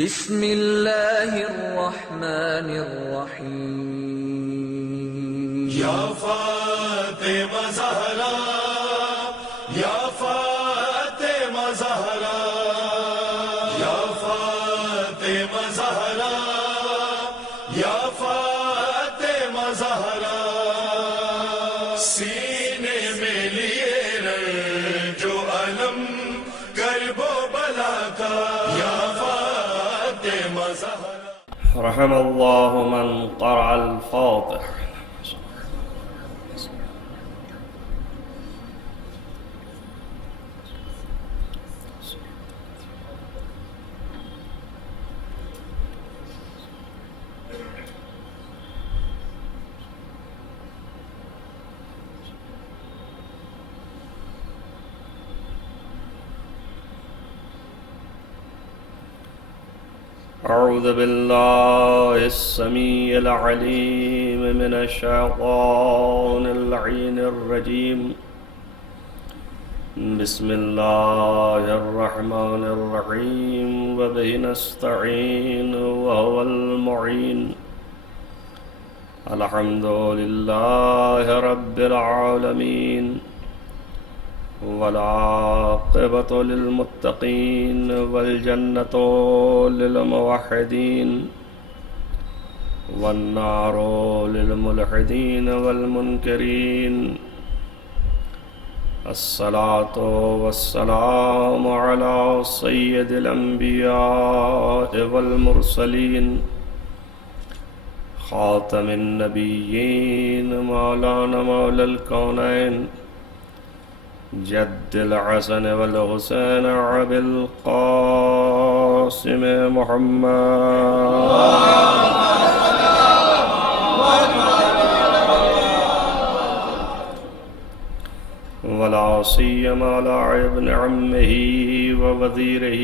بسم اللہ الرحمن الرحیم یا فاطمہ زہرا یا فاطمہ زہرا یا فاطمہ زہرا یا فاطمہ زہرا سینے میں لیے رنج و علم کرب و بلا کا یا فاطمہ زہرا. رحم اللہ من قرأ الفاتح. أعوذ بالله السميع العليم من الشيطان اللعين الرجيم. بسم الله الرحمن الرحيم وبه نستعين وهو المعين. الحمد لله رب العالمين والعاقبة للمتقين والجنة للموحدين والنار للملحدين والمنكرين. الصلاة والسلام على سيد الأنبياء والمرسلين خاتم النبيين مولانا مولى الكونين جد الحسن والحسين أبي القاسم محمد ولا سيما على ابن عمه ووزيره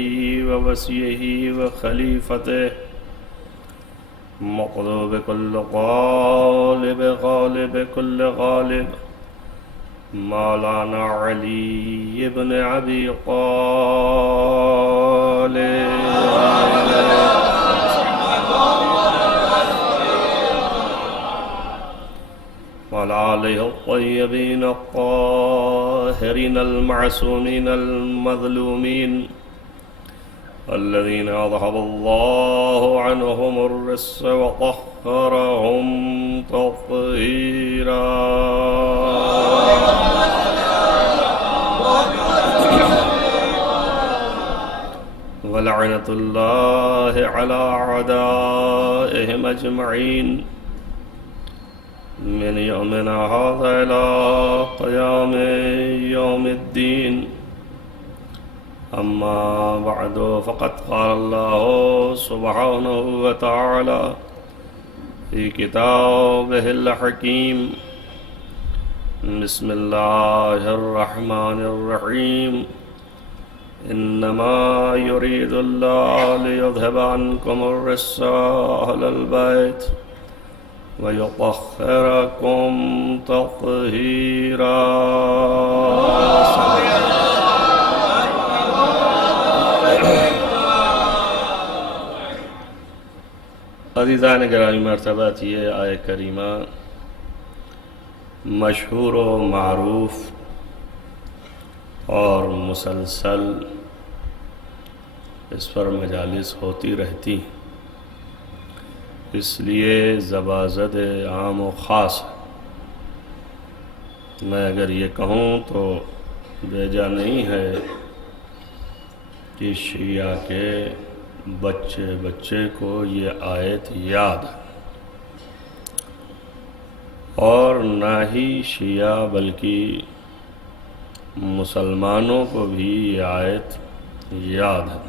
ووصيه وخليفته مقلوب كل غالب غالب كل غالب مولانا علی بن ابی طالب وعلى آلہ الطیبین الطاہرین المعصومین المظلومین الذین اذهب اللہ عنهم الرجس وطہرهم تطہیرا. ولعنة الله على أعدائهم أجمعين من يومنا هذا إلى قيام يوم الدين. أما بعد فقد قال الله سبحانه وتعالى في كتابه الحكيم. بسم الله الرحمن الرحيم. انما يريد الله ليذهب عنكم الرجس اهل البيت ويطهركم تطهيرا. عزیزان گرامی مرتبہ، یہ آیہ کریمہ مشہور و معروف اور مسلسل اس پر مجالس ہوتی رہتی، اس لیے زبازد عام و خاص. میں اگر یہ کہوں تو بیجا نہیں ہے کہ شیعہ کے بچے بچے کو یہ آیت یاد ہے، اور نہ ہی شیعہ بلکہ مسلمانوں کو بھی یہ آیت یاد ہے.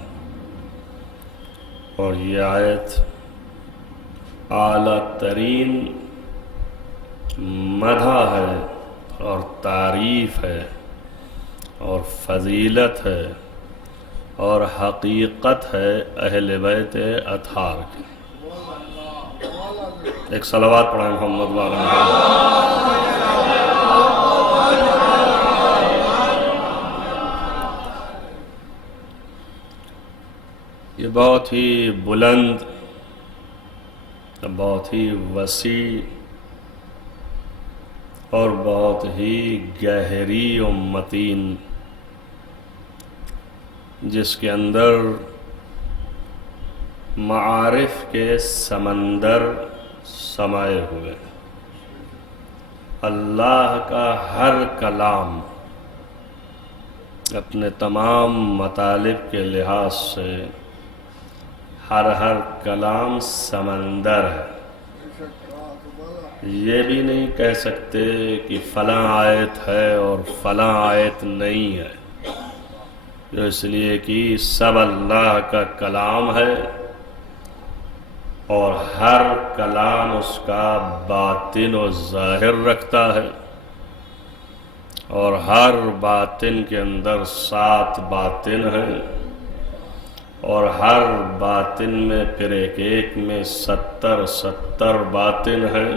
اور یہ آیت اعلیٰ ترین مدح ہے اور تعریف ہے اور فضیلت ہے اور حقیقت ہے اہل بیت اطہار کی. ایک صلوات پڑھائیں محمد والا. یہ بہت ہی بلند، بہت ہی وسیع اور بہت ہی گہری و متین، جس کے اندر معارف کے سمندر سمائے ہوئے۔ اللہ کا ہر کلام اپنے تمام مطالب کے لحاظ سے ہر کلام سمندر ہے۔ یہ بھی نہیں کہہ سکتے کہ فلاں آیت ہے اور فلاں آیت نہیں ہے، اس لیے کہ سب اللہ کا کلام ہے، اور ہر کلام اس کا باطن و ظاہر رکھتا ہے، اور ہر باطن کے اندر 7 باطن ہیں، اور ہر باطن میں پھر ایک میں 70 باطن ہیں،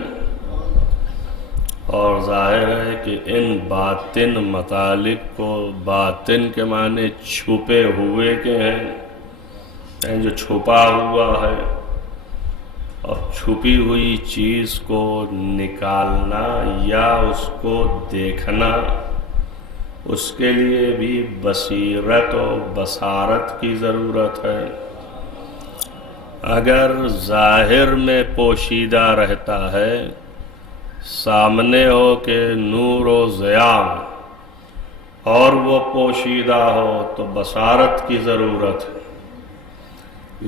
اور ظاہر ہے کہ ان باطن مطالب کو، باطن کے معنی چھپے ہوئے کے ہیں، جو چھپا ہوا ہے، اور چھپی ہوئی چیز کو نکالنا یا اس کو دیکھنا، اس کے لیے بھی بصیرت و بصارت کی ضرورت ہے۔ اگر ظاہر میں پوشیدہ رہتا ہے، سامنے ہو کہ نور و ضیاء، اور وہ پوشیدہ ہو تو بصارت کی ضرورت ہے،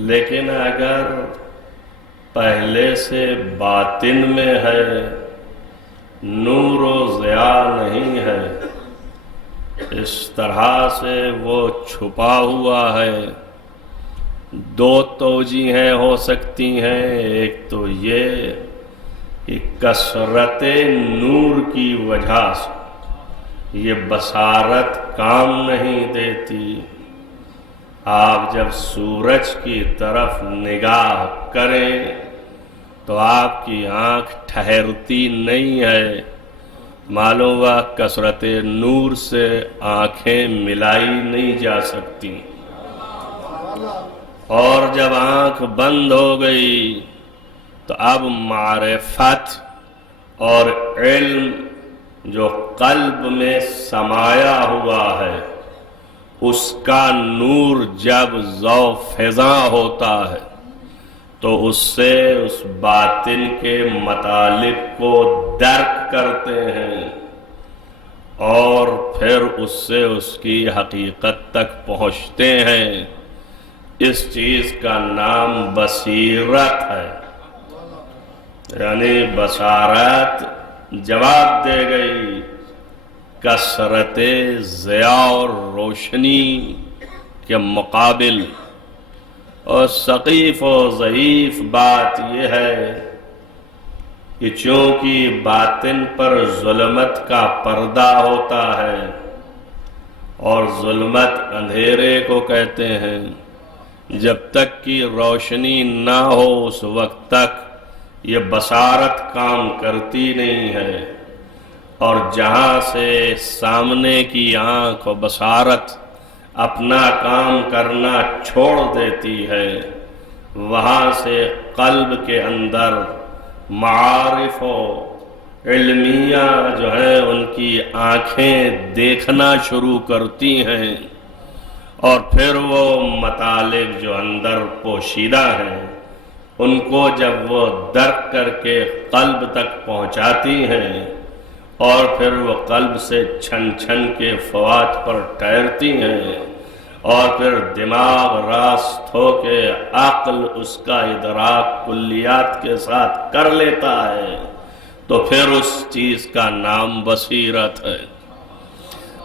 لیکن اگر پہلے سے باطن میں ہے، نور و ضیاء نہیں ہے، اس طرح سے وہ چھپا ہوا ہے۔ 2 توجیہیں ہو سکتی ہیں، ایک تو یہ کہ کثرت نور کی وجہ سے یہ بصارت کام نہیں دیتی۔ آپ جب سورج کی طرف نگاہ کریں تو آپ کی آنکھ ٹھہرتی نہیں ہے، معلوم ہوا کثرت نور سے آنکھیں ملائی نہیں جا سکتی، اور جب آنکھ بند ہو گئی تو اب معرفت اور علم جو قلب میں سمایا ہوا ہے، اس کا نور جب ضو فضاں ہوتا ہے تو اس سے اس باطن کے مطالب کو درک کرتے ہیں، اور پھر اس سے اس کی حقیقت تک پہنچتے ہیں۔ اس چیز کا نام بصیرت ہے، یعنی بصارت جواب دے گئی کثرت ضیاء اور روشنی کے مقابل۔ اور سقیف و ضعیف بات یہ ہے کہ چونکہ باطن پر ظلمت کا پردہ ہوتا ہے، اور ظلمت اندھیرے کو کہتے ہیں، جب تک کہ روشنی نہ ہو اس وقت تک یہ بصارت کام کرتی نہیں ہے، اور جہاں سے سامنے کی آنکھ و بصارت اپنا کام کرنا چھوڑ دیتی ہے، وہاں سے قلب کے اندر معارف و علمیہ جو ہیں ان کی آنکھیں دیکھنا شروع کرتی ہیں، اور پھر وہ مطالب جو اندر پوشیدہ ہیں ان کو جب وہ درک کر کے قلب تک پہنچاتی ہیں، اور پھر وہ قلب سے چھن چھن کے فوات پر ٹھہرتی ہیں، اور پھر دماغ راست ہو کے عقل اس کا ادراک کلیات کے ساتھ کر لیتا ہے، تو پھر اس چیز کا نام بصیرت ہے۔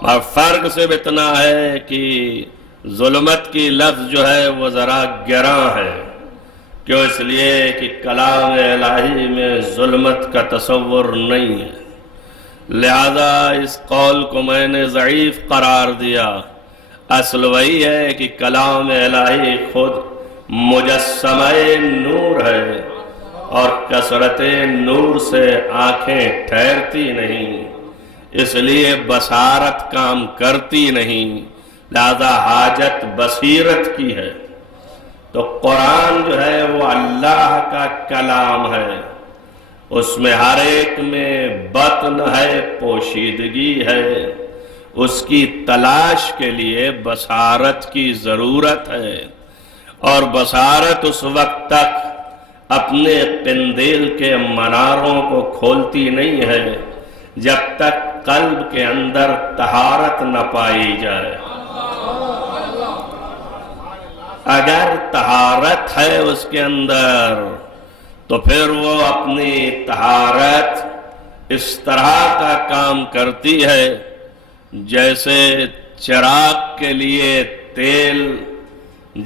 اور فرق صرف اتنا ہے کہ ظلمت کی لفظ جو ہے وہ ذرا گراں ہے، کیوں؟ اس لیے کہ کلام الہی میں ظلمت کا تصور نہیں ہے، لہذا اس قول کو میں نے ضعیف قرار دیا۔ اصل وہی ہے کہ کلام الہی خود مجسمہ نور ہے، اور کثرت نور سے آنکھیں ٹھہرتی نہیں، اس لیے بصارت کام کرتی نہیں، لہذا حاجت بصیرت کی ہے۔ تو قرآن جو ہے وہ اللہ کا کلام ہے، اس میں ہر ایک میں بطن ہے، پوشیدگی ہے، اس کی تلاش کے لیے بصارت کی ضرورت ہے، اور بصارت اس وقت تک اپنے قندیل کے مناروں کو کھولتی نہیں ہے جب تک قلب کے اندر طہارت نہ پائی جائے۔ اگر طہارت ہے اس کے اندر تو پھر وہ اپنی طہارت اس طرح کا کام کرتی ہے جیسے چراغ کے لیے تیل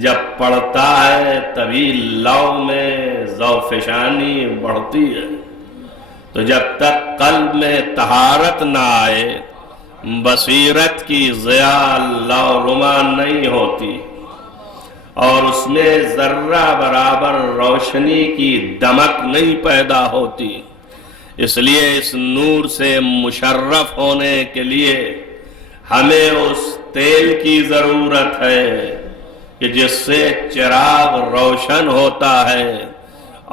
جب پڑتا ہے تبھی لو میں ذوفشانی بڑھتی ہے۔ تو جب تک قلب میں طہارت نہ آئے بصیرت کی ضیاء لو رما نہیں ہوتی، اور اس میں ذرہ برابر روشنی کی دمک نہیں پیدا ہوتی۔ اس لیے اس نور سے مشرف ہونے کے لیے ہمیں اس تیل کی ضرورت ہے کہ جس سے چراغ روشن ہوتا ہے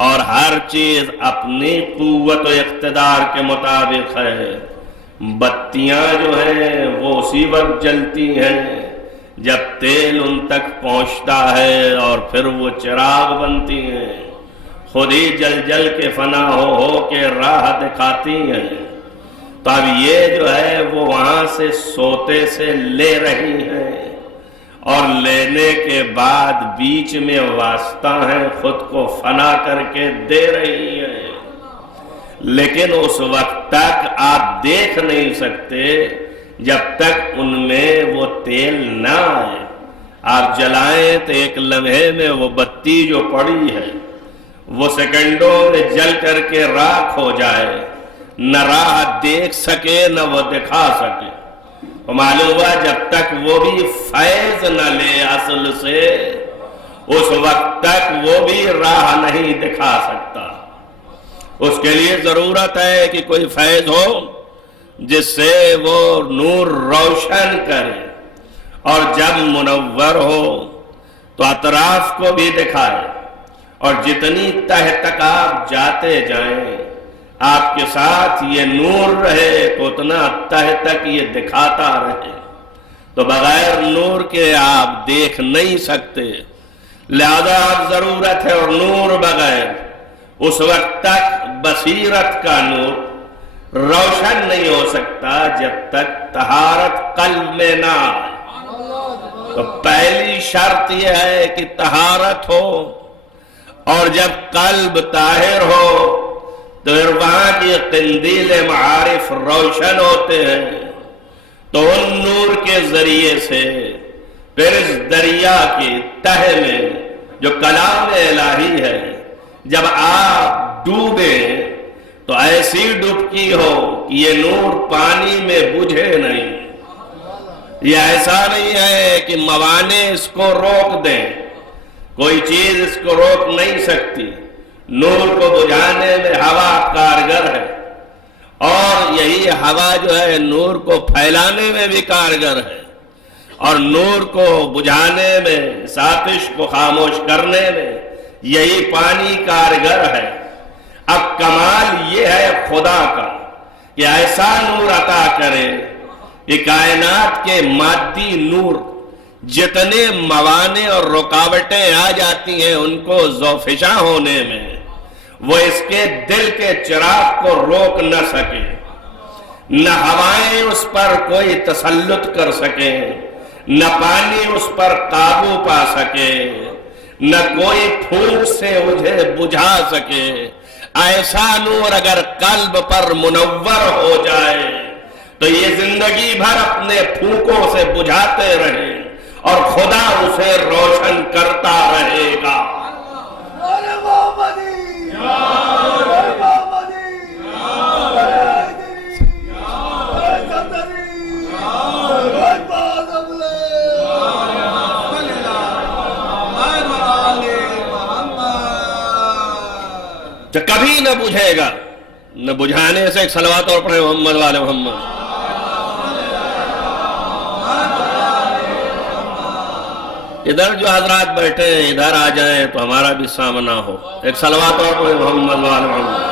اور ہر چیز اپنی قوت و اقتدار کے مطابق ہے۔ بتیاں جو ہیں وہ اسی وقت جلتی ہیں جب تیل ان تک پہنچتا ہے، اور پھر وہ چراغ بنتی ہیں، خود ہی جل جل کے فنا ہو کے راہ دکھاتی ہیں۔ تو اب یہ جو ہے وہ وہاں سے سوتے سے لے رہی ہیں، اور لینے کے بعد بیچ میں واسطہ ہیں، خود کو فنا کر کے دے رہی ہیں، لیکن اس وقت تک آپ دیکھ نہیں سکتے جب تک ان میں وہ تیل نہ آئے۔ آپ جلائیں تو ایک لمحے میں وہ بتی جو پڑی ہے وہ سیکنڈوں میں جل کر کے راکھ ہو جائے، نہ راہ دیکھ سکے نہ وہ دکھا سکے۔ تو معلوم ہوا جب تک وہ بھی فیض نہ لے اصل سے، اس وقت تک وہ بھی راہ نہیں دکھا سکتا۔ اس کے لیے ضرورت ہے کہ کوئی فیض ہو جس سے وہ نور روشن کرے، اور جب منور ہو تو اطراف کو بھی دکھائے، اور جتنی تہ تک آپ جاتے جائیں آپ کے ساتھ یہ نور رہے تو اتنا تہ تک یہ دکھاتا رہے۔ تو بغیر نور کے آپ دیکھ نہیں سکتے، لہذا آپ ضرورت ہے، اور نور بغیر اس وقت تک بصیرت کا نور روشن نہیں ہو سکتا جب تک طہارت قلب میں نہ آئے۔ تو پہلی شرط یہ ہے کہ طہارت ہو، اور جب قلب طاہر ہو تو پھر وہاں کی قندیل معارف روشن ہوتے ہیں، تو ان نور کے ذریعے سے پھر اس دریا کی تہ میں جو کلام الہی ہے جب آپ ڈوبیں تو ایسی ڈبکی ہو کہ یہ نور پانی میں بجھے نہیں۔ یہ ایسا نہیں ہے کہ موانع اس کو روک دیں، کوئی چیز اس کو روک نہیں سکتی۔ نور کو بجھانے میں ہوا کارگر ہے، اور یہی ہوا جو ہے نور کو پھیلانے میں بھی کارگر ہے، اور نور کو بجھانے میں، آتش کو خاموش کرنے میں یہی پانی کارگر ہے۔ اب کمال یہ ہے خدا کا کہ ایسا نور عطا کرے کہ کائنات کے مادی نور جتنے موانع اور رکاوٹیں آ جاتی ہیں ان کو ذوفشاں ہونے میں، وہ اس کے دل کے چراغ کو روک نہ سکے، نہ ہوائیں اس پر کوئی تسلط کر سکیں، نہ پانی اس پر قابو پا سکے، نہ کوئی پھوک سے مجھے بجھا سکے۔ ایسا نور اگر قلب پر منور ہو جائے تو یہ زندگی بھر اپنے پھوکوں سے بجھاتے رہے اور خدا اسے روشن کرتا رہے گا۔ جو کبھی نہ بجھے گا، نہ بجھانے سے ایک صلوات اور پڑھے محمد والے محمد۔ ادھر جو حضرات بیٹھے ہیں ادھر آ جائیں تو ہمارا بھی سامنا ہو. ایک صلوات اور پڑھیں محمد وآل محمد.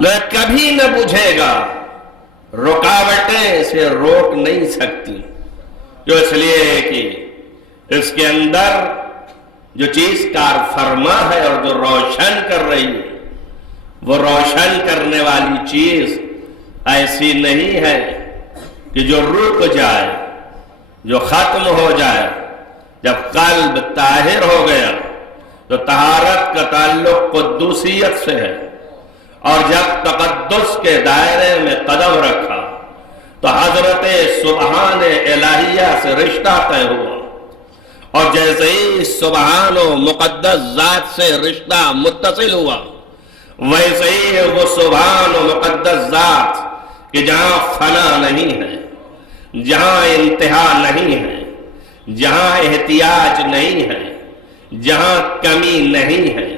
لیکن کبھی نہ بجھے گا، رکاوٹیں اسے روک نہیں سکتی. جو اس لیے کہ اس کے اندر جو چیز کار فرما ہے اور جو روشن کر رہی ہے، وہ روشن کرنے والی چیز ایسی نہیں ہے کہ جو رک جائے، جو ختم ہو جائے. جب قلب طاہر ہو گیا تو طہارت کا تعلق قدوسیت سے ہے، اور جب تقدس کے دائرے میں قدم رکھا تو حضرت سبحان الہیہ سے رشتہ طے ہوا، اور جیسے ہی سبحان و مقدس ذات سے رشتہ متصل ہوا، ویسے ہی وہ سبحان و مقدس ذات کہ جہاں فنا نہیں ہے، جہاں انتہا نہیں ہے، جہاں احتیاج نہیں ہے، جہاں کمی نہیں ہے،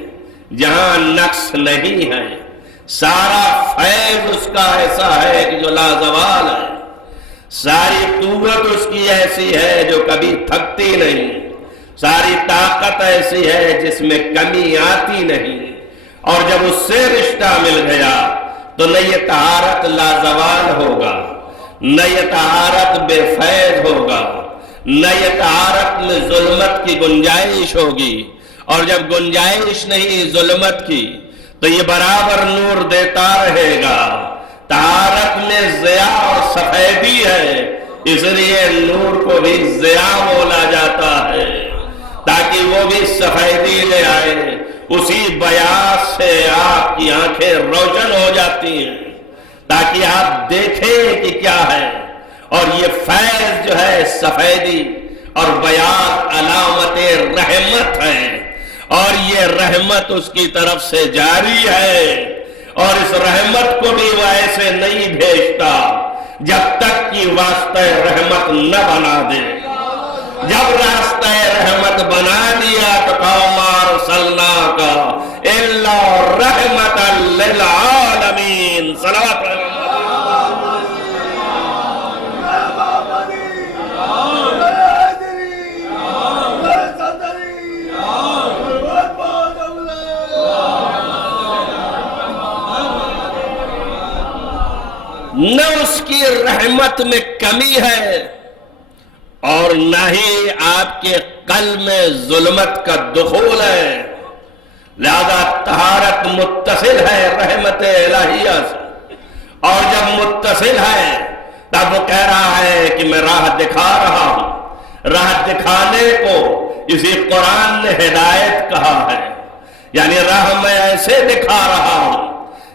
جہاں نقص نہیں ہے، سارا فیض اس کا ایسا ہے کہ جو لازوال ہے. ساری قوت اس کی ایسی ہے جو کبھی تھکتی نہیں، ساری طاقت ایسی ہے جس میں کمی آتی نہیں. اور جب اس سے رشتہ مل گیا تو نہ یہ طہارت لازوال ہوگا، نہ یہ طہارت بے فیض ہوگا، نہ یہ طہارت میں ظلمت کی گنجائش ہوگی. اور جب گنجائش نہیں ظلمت کی تو یہ برابر نور دیتا رہے گا. طہارت میں ضیاء اور سفیدی ہے، اس لیے نور کو بھی ضیاء بولا جاتا ہے تاکہ وہ بھی سفیدی لے آئے. اسی بیاض سے آپ کی آنکھیں روشن ہو جاتی ہیں تاکہ آپ دیکھیں کہ کیا ہے. اور یہ فیض جو ہے سفیدی اور بیاض علامت رحمت ہے، اور یہ رحمت اس کی طرف سے جاری ہے. اور اس رحمت کو بھی وہ ایسے نہیں بھیجتا جب تک کہ واسطہ رحمت نہ بنا دے. جب راستہ رحمت بنا دیا تو قوم ارسلناک الا رحمت للعالمین. صلوات نہ اس کی رحمت میں کمی ہے اور نہ ہی آپ کے قلب میں ظلمت کا دخول ہے. لہذا طہارت متصل ہے رحمت الہیہ سے، اور جب متصل ہے تب وہ کہہ رہا ہے کہ میں راہ دکھا رہا ہوں. راہ دکھانے کو اسی قرآن نے ہدایت کہا ہے، یعنی راہ میں ایسے دکھا رہا ہوں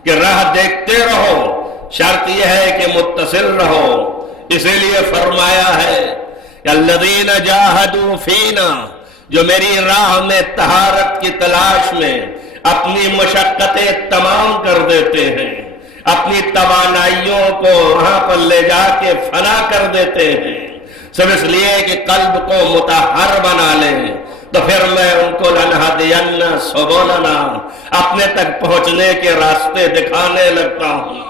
کہ راہ دیکھتے رہو. شرط یہ ہے کہ متصل رہو. اسی لیے فرمایا ہے کہ الذین جاہدوا فینا، جو میری راہ میں طہارت کی تلاش میں اپنی مشقتیں تمام کر دیتے ہیں، اپنی توانائیوں کو وہاں پر لے جا کے فنا کر دیتے ہیں، سب اس لیے کہ قلب کو مطہر بنا لیں، تو پھر میں ان کو لنہدین سبلنا، اپنے تک پہنچنے کے راستے دکھانے لگتا ہوں.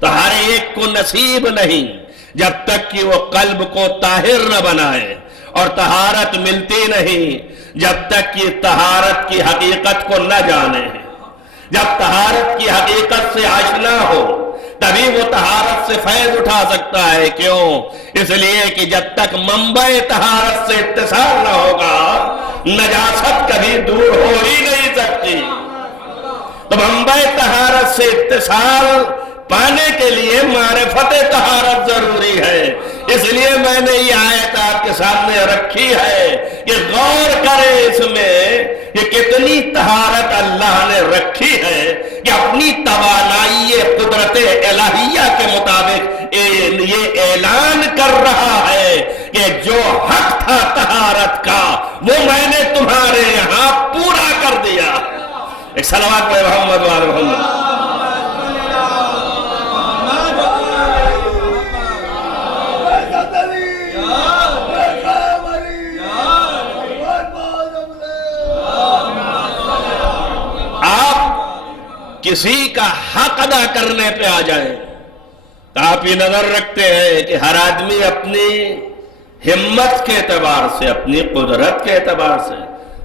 تو ہر ایک کو نصیب نہیں جب تک کہ وہ قلب کو طاہر نہ بنائے، اور طہارت ملتی نہیں جب تک کہ طہارت کی حقیقت کو نہ جانے. جب طہارت کی حقیقت سے آشنا ہو تبھی وہ طہارت سے فیض اٹھا سکتا ہے. کیوں؟ اس لیے کہ جب تک منبع طہارت سے اتصال نہ ہوگا نجاست کبھی دور ہو ہی نہیں سکتی. تو منبع طہارت سے اتصال پانے کے لیے معرفت طہارت ضروری ہے. اس لیے میں نے یہ آیت آپ کے سامنے رکھی ہے کہ غور کرے اس میں کہ کتنی طہارت اللہ نے رکھی ہے کہ اپنی توانائی قدرت الہیہ کے مطابق یہ اعلان کر رہا ہے کہ جو حق تھا طہارت کا وہ میں نے تمہارے یہاں پورا کر دیا. ایک صلوات پڑھیں محمد وآل محمد. کسی کا حق ادا کرنے پہ آ جائیں تو آپ یہ نظر رکھتے ہیں کہ ہر آدمی اپنی ہمت کے اعتبار سے، اپنی قدرت کے اعتبار سے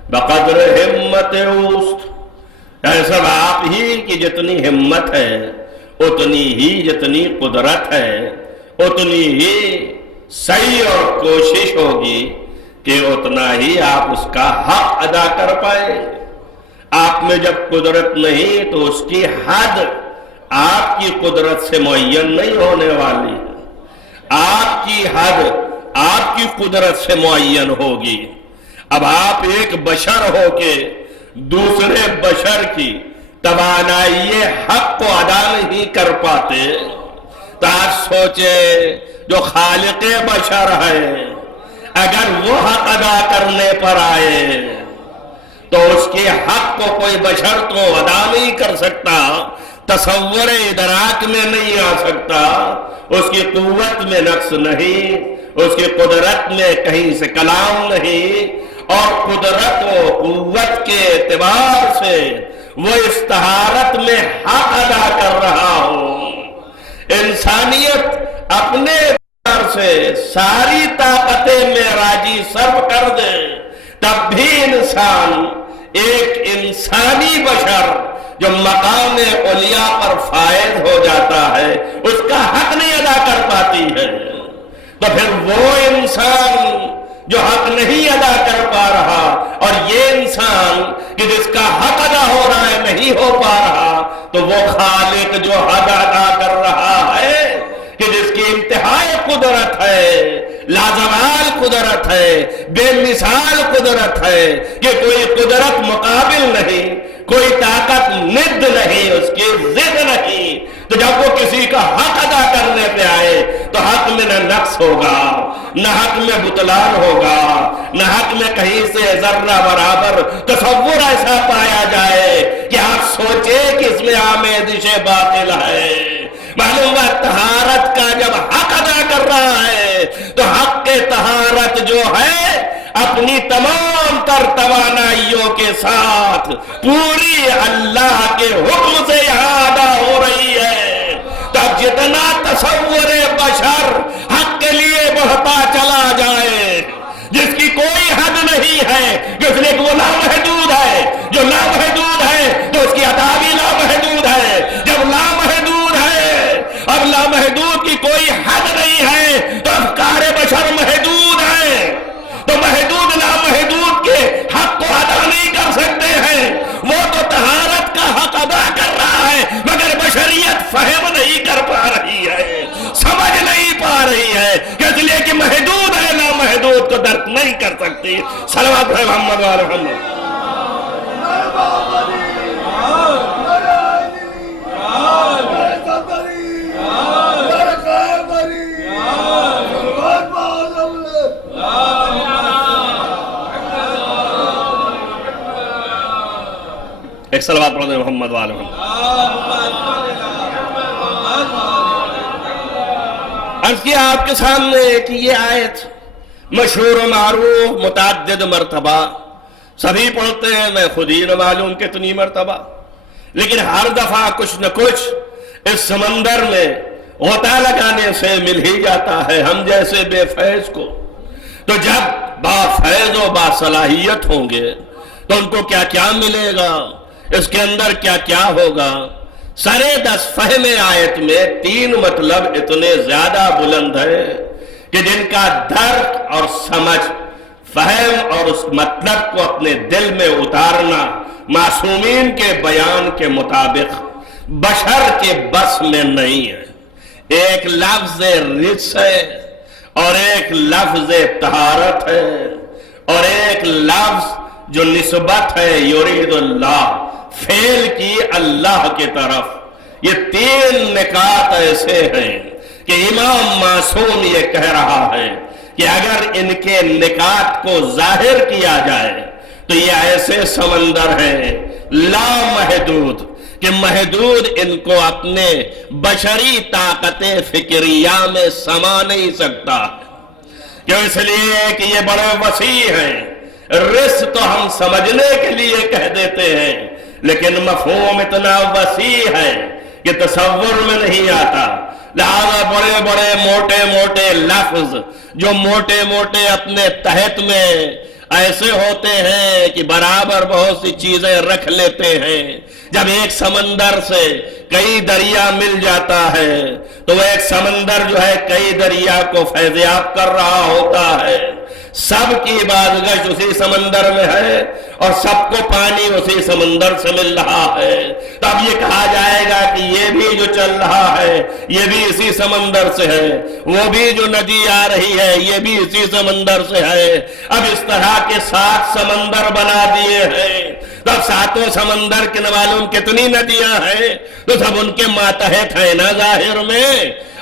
بقدر ہمت اوست، سب آپ ہی کی جتنی ہمت ہے اتنی ہی جتنی قدرت ہے اتنی ہی سعی اور کوشش ہوگی کہ اتنا ہی آپ اس کا حق ادا کر پائیں۔ آپ میں جب قدرت نہیں تو اس کی حد آپ کی قدرت سے معین نہیں ہونے والی، آپ کی حد آپ کی قدرت سے معین ہوگی۔ اب آپ ایک بشر ہو کے دوسرے بشر کی توانائی حق کو ادا نہیں کر پاتے تو آپ سوچے جو خالق بشر ہے اگر وہ حق ادا کرنے پر آئے تو اس کے حق کو کوئی بشر تو ادا نہیں کر سکتا، تصور ادراک میں نہیں آ سکتا، اس کی قوت میں نقص نہیں، اس کی قدرت میں کہیں سے کلام نہیں، اور قدرت و قوت کے اعتبار سے وہ اس طہارت میں حق ادا کر رہا ہو۔ انسانیت اپنے اعتبار سے ساری طاقتیں میں راجی صرف کر دے تب بھی انسان ایک انسانی بشر جو مقام علیاء پر فائز ہو جاتا ہے اس کا حق نہیں ادا کر پاتی ہے۔ تو پھر وہ انسان جو حق نہیں ادا کر پا رہا اور یہ انسان کہ جس کا حق ادا ہو رہا ہے نہیں ہو پا رہا، تو وہ خالق جو حق ادا کر رہا ہے کہ جس کی انتہائی قدرت ہے، لازوال قدرت ہے، بے مثال قدرت ہے کہ کوئی قدرت مقابل نہیں، کوئی طاقت ند نہیں، اس کی ضد نہیں، تو جب وہ کسی کا حق ادا کرنے پہ آئے تو حق میں نہ نقص ہوگا، نہ حق میں بطلان ہوگا، نہ حق میں کہیں سے ذرہ برابر تصور ایسا پایا جائے کہ آپ سوچیں کہ اس میں آمیزش باطل ہے۔ معلوم ہے طہارت کا جب حق ادا کر رہا ہے تو حق کے طہارت جو ہے اپنی تمام تر توانائیوں کے ساتھ پوری اللہ کے حکم سے یہاں ادا ہو رہی ہے۔ تب جتنا تصور بشر حق کے لیے بڑھتا چلا جائے، جس کی کوئی حد نہیں ہے، اس لیے کہ وہ لامحدود ہے، جو لامحدود ہے تو اس کی عطا بھی لامحدود ہے۔ جب لامحدود ہے، اب لامحدود کی کوئی حد نہیں ہے تو افکار بشر محدود ہیں، تو محدود لامحدود کے حق کو ادا نہیں کر سکتے ہیں۔ وہ تو طہارت کا حق ادا کر رہا ہے مگر بشریت فہم نہیں کر پا رہی ہے، سمجھ نہیں پا رہی ہے، اس لیے کہ محدود ہے، لامحدود کو درک نہیں کر سکتی۔ صلوات ہے محمد و آل محمد۔ ایک صلوات پڑھ دیں محمد و آل محمد۔ عرض کیا آپ کے سامنے کہ یہ آیت مشہور و معروف متعدد مرتبہ سبھی پڑھتے ہیں، میں خود ہی نہ معلوم کتنی مرتبہ، لیکن ہر دفعہ کچھ نہ کچھ اس سمندر میں غوطہ لگانے سے مل ہی جاتا ہے ہم جیسے بے فیض کو۔ تو جب با فیض و با صلاحیت ہوں گے تو ان کو کیا کیا ملے گا، اس کے اندر کیا کیا ہوگا۔ سرے دس فہم آیت میں تین مطلب اتنے زیادہ بلند ہے کہ جن کا درک اور سمجھ، فہم اور اس مطلب کو اپنے دل میں اتارنا معصومین کے بیان کے مطابق بشر کے بس میں نہیں ہے۔ ایک لفظ رجس ہے اور ایک لفظ طہارت ہے اور ایک لفظ جو نسبت ہے یرید اللہ، فعل کی اللہ کی طرف۔ یہ تین نکات ایسے ہیں کہ امام معصوم یہ کہہ رہا ہے کہ اگر ان کے نکات کو ظاہر کیا جائے تو یہ ایسے سمندر ہیں لامحدود کہ محدود ان کو اپنے بشری طاقت فکریہ میں سما نہیں سکتا، کیوں؟ اس لیے کہ یہ بڑے وسیع ہیں۔ رس تو ہم سمجھنے کے لیے کہہ دیتے ہیں لیکن مفہوم اتنا وسیع ہے کہ تصور میں نہیں آتا۔ لہذا بڑے بڑے موٹے موٹے لفظ جو موٹے موٹے اپنے تحت میں ایسے ہوتے ہیں کہ برابر بہت سی چیزیں رکھ لیتے ہیں، جب ایک سمندر سے کئی دریا مل جاتا ہے تو وہ ایک سمندر جو ہے کئی دریا کو فیضیاب کر رہا ہوتا ہے، سب کی بازگشت اسی سمندر میں ہے اور سب کو پانی اسی سمندر سے مل رہا ہے، تو اب یہ کہا جائے گا کہ یہ بھی جو چل رہا ہے یہ بھی اسی سمندر سے ہے، وہ بھی جو ندی آ رہی ہے یہ بھی اسی سمندر سے ہے۔ اب اس طرح کے 7 سمندر بنا دیے ہیں، تو اب 7 سمندر کے معلوم کتنی ندیاں ہیں، تو سب ان کے ماتحت ہیں نا ظاہر میں،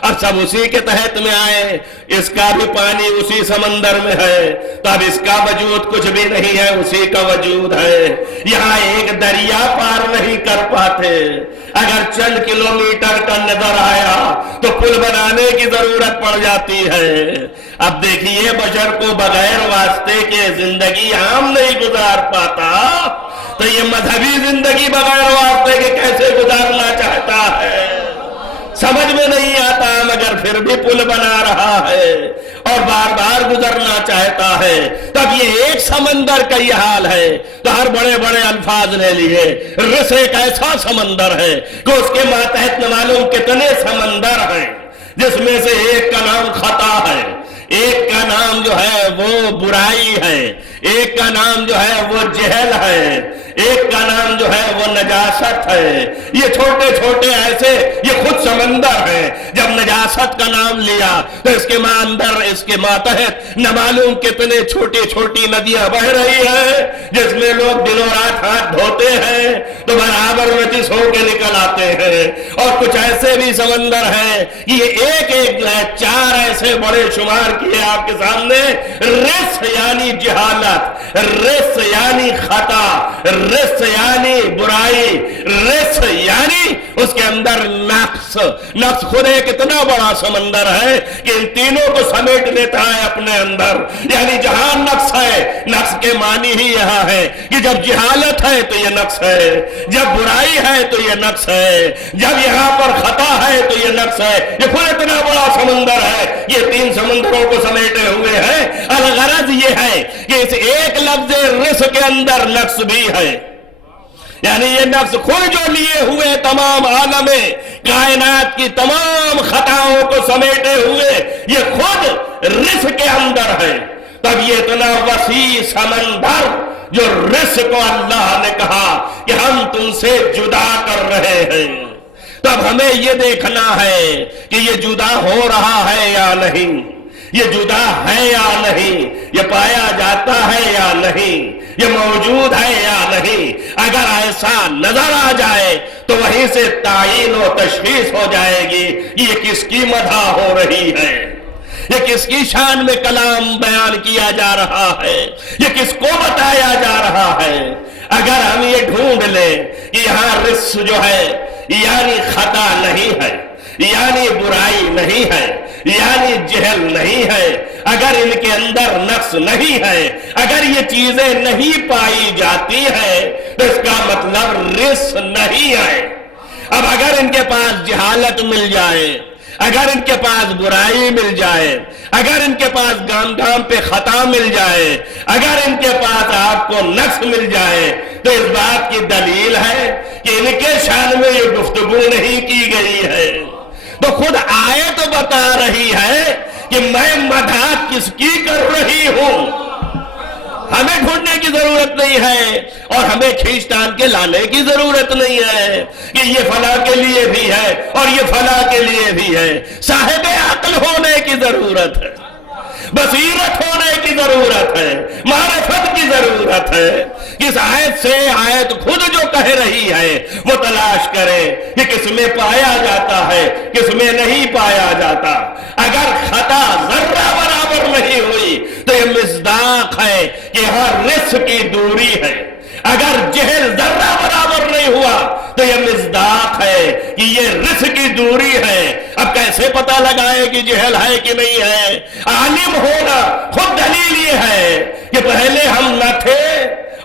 اب سب اسی کے تحت میں آئے، اس کا بھی پانی اسی سمندر میں ہے، تو اب اس کا وجود کچھ بھی نہیں ہے، اسی کا وجود ہے۔ یہاں ایک دریا پار نہیں کر پاتے، اگر چند کلومیٹر کا نظر آیا تو پل بنانے کی ضرورت پڑ جاتی ہے۔ اب دیکھیے بشر کو بغیر واسطے کے زندگی عام نہیں گزار پاتا، تو یہ مذہبی زندگی بغیر واسطے کے کیسے گزارنا چاہتا ہے، سمجھ میں نہیں آتا، مگر پھر بھی پل بنا رہا ہے اور بار بار گزرنا چاہتا ہے۔ تب یہ ایک سمندر کا یہ حال ہے، تو ہر بڑے بڑے الفاظ لے لیے، رس ایک ایسا سمندر ہے کہ اس کے ماتحت نہ معلوم کتنے سمندر ہیں، جس میں سے ایک کا نام خطا ہے، ایک کا نام جو ہے وہ برائی ہے، ایک کا نام جو ہے وہ جہل ہے، ایک کا نام جو ہے وہ نجاست ہے۔ یہ چھوٹے چھوٹے ایسے یہ خود سمندر ہیں، جب نجاست کا نام لیا تو اس کے اندر اس کے ماتحت نہ معلوم کتنے چھوٹی چھوٹی ندیاں بہ رہی ہیں، جس میں لوگ دنوں رات ہاتھ دھوتے ہیں تو برابر نجس ہو کے نکل آتے ہیں۔ اور کچھ ایسے بھی سمندر ہیں، یہ ایک ایک جو ہے 4 ایسے بڑے شمار کیے آپ کے سامنے، رس یعنی جہالت، رس یعنی خطا، رس یعنی برائی، رس یعنی اس کے اندر نقص۔ نقص خود ایک اتنا بڑا سمندر ہے کہ ان تینوں کو سمیٹ لیتا ہے اپنے اندر، یعنی جہاں نقص ہے، نقص کے معنی ہی یہاں ہے کہ جب جہالت ہے تو یہ نقص ہے، جب برائی ہے تو یہ نقص ہے، جب یہاں پر خطا ہے تو یہ نقص ہے۔ یہ خود اتنا بڑا سمندر ہے، یہ 3 سمندروں کو سمیٹے ہوئے ہیں۔ الغرض یہ ہے کہ اس ایک لفظ رس کے اندر نقص بھی ہے، یعنی یہ نفس خود جو لیے ہوئے تمام عالم کائنات کی تمام خطاؤں کو سمیٹے ہوئے یہ خود رس کے اندر ہے۔ تب یہ اتنا وسیع سمندر جو رس کو اللہ نے کہا کہ ہم تم سے جدا کر رہے ہیں، تب ہمیں یہ دیکھنا ہے کہ یہ جدا ہو رہا ہے یا نہیں، یہ جدا ہے یا نہیں، یہ پایا جاتا ہے یا نہیں، یہ موجود ہے یا نہیں۔ اگر ایسا نظر آ جائے تو وہیں سے تعین و تشخیص ہو جائے گی یہ کس کی مدح ہو رہی ہے، یہ کس کی شان میں کلام بیان کیا جا رہا ہے، یہ کس کو بتایا جا رہا ہے۔ اگر ہم یہ ڈھونڈ لیں کہ یہاں رس جو ہے یعنی خطا نہیں ہے، یعنی برائی نہیں ہے، یعنی جہل نہیں ہے، اگر ان کے اندر نقص نہیں ہے، اگر یہ چیزیں نہیں پائی جاتی ہیں تو اس کا مطلب رس نہیں ہے۔ اب اگر ان کے پاس جہالت مل جائے، اگر ان کے پاس برائی مل جائے، اگر ان کے پاس گام گام پہ خطا مل جائے، اگر ان کے پاس آپ کو نقص مل جائے تو اس بات کی دلیل ہے کہ ان کے شان میں یہ گفتگو نہیں کی گئی ہے۔ تو خود آیت بتا رہی ہے کہ میں مدح کس کی کر رہی ہوں۔ ہمیں ڈھونڈنے کی ضرورت نہیں ہے اور ہمیں کھینچ تان کے لانے کی ضرورت نہیں ہے کہ یہ فلاں کے لیے بھی ہے اور یہ فلاں کے لیے بھی ہے۔ صاحب عقل ہونے کی ضرورت ہے، بصیرت ہونے کی ضرورت ہے، معرفت کی ضرورت ہے۔ اس آیت سے آیت خود جو کہہ رہی ہے وہ تلاش کرے کہ کس میں پایا جاتا ہے، کس میں نہیں پایا جاتا۔ اگر خطا ذرہ برابر نہیں ہوئی تو یہ مصداق ہے کہ یہاں رس کی دوری ہے، اگر جہل ذرہ برابر نہیں ہوا تو یہ مصداق ہے کہ یہ رس کی دوری ہے۔ اب کیسے پتہ لگائے کہ جہل ہے کہ نہیں ہے؟ عالم ہونا خود دلیل یہ ہے کہ پہلے ہم نہ تھے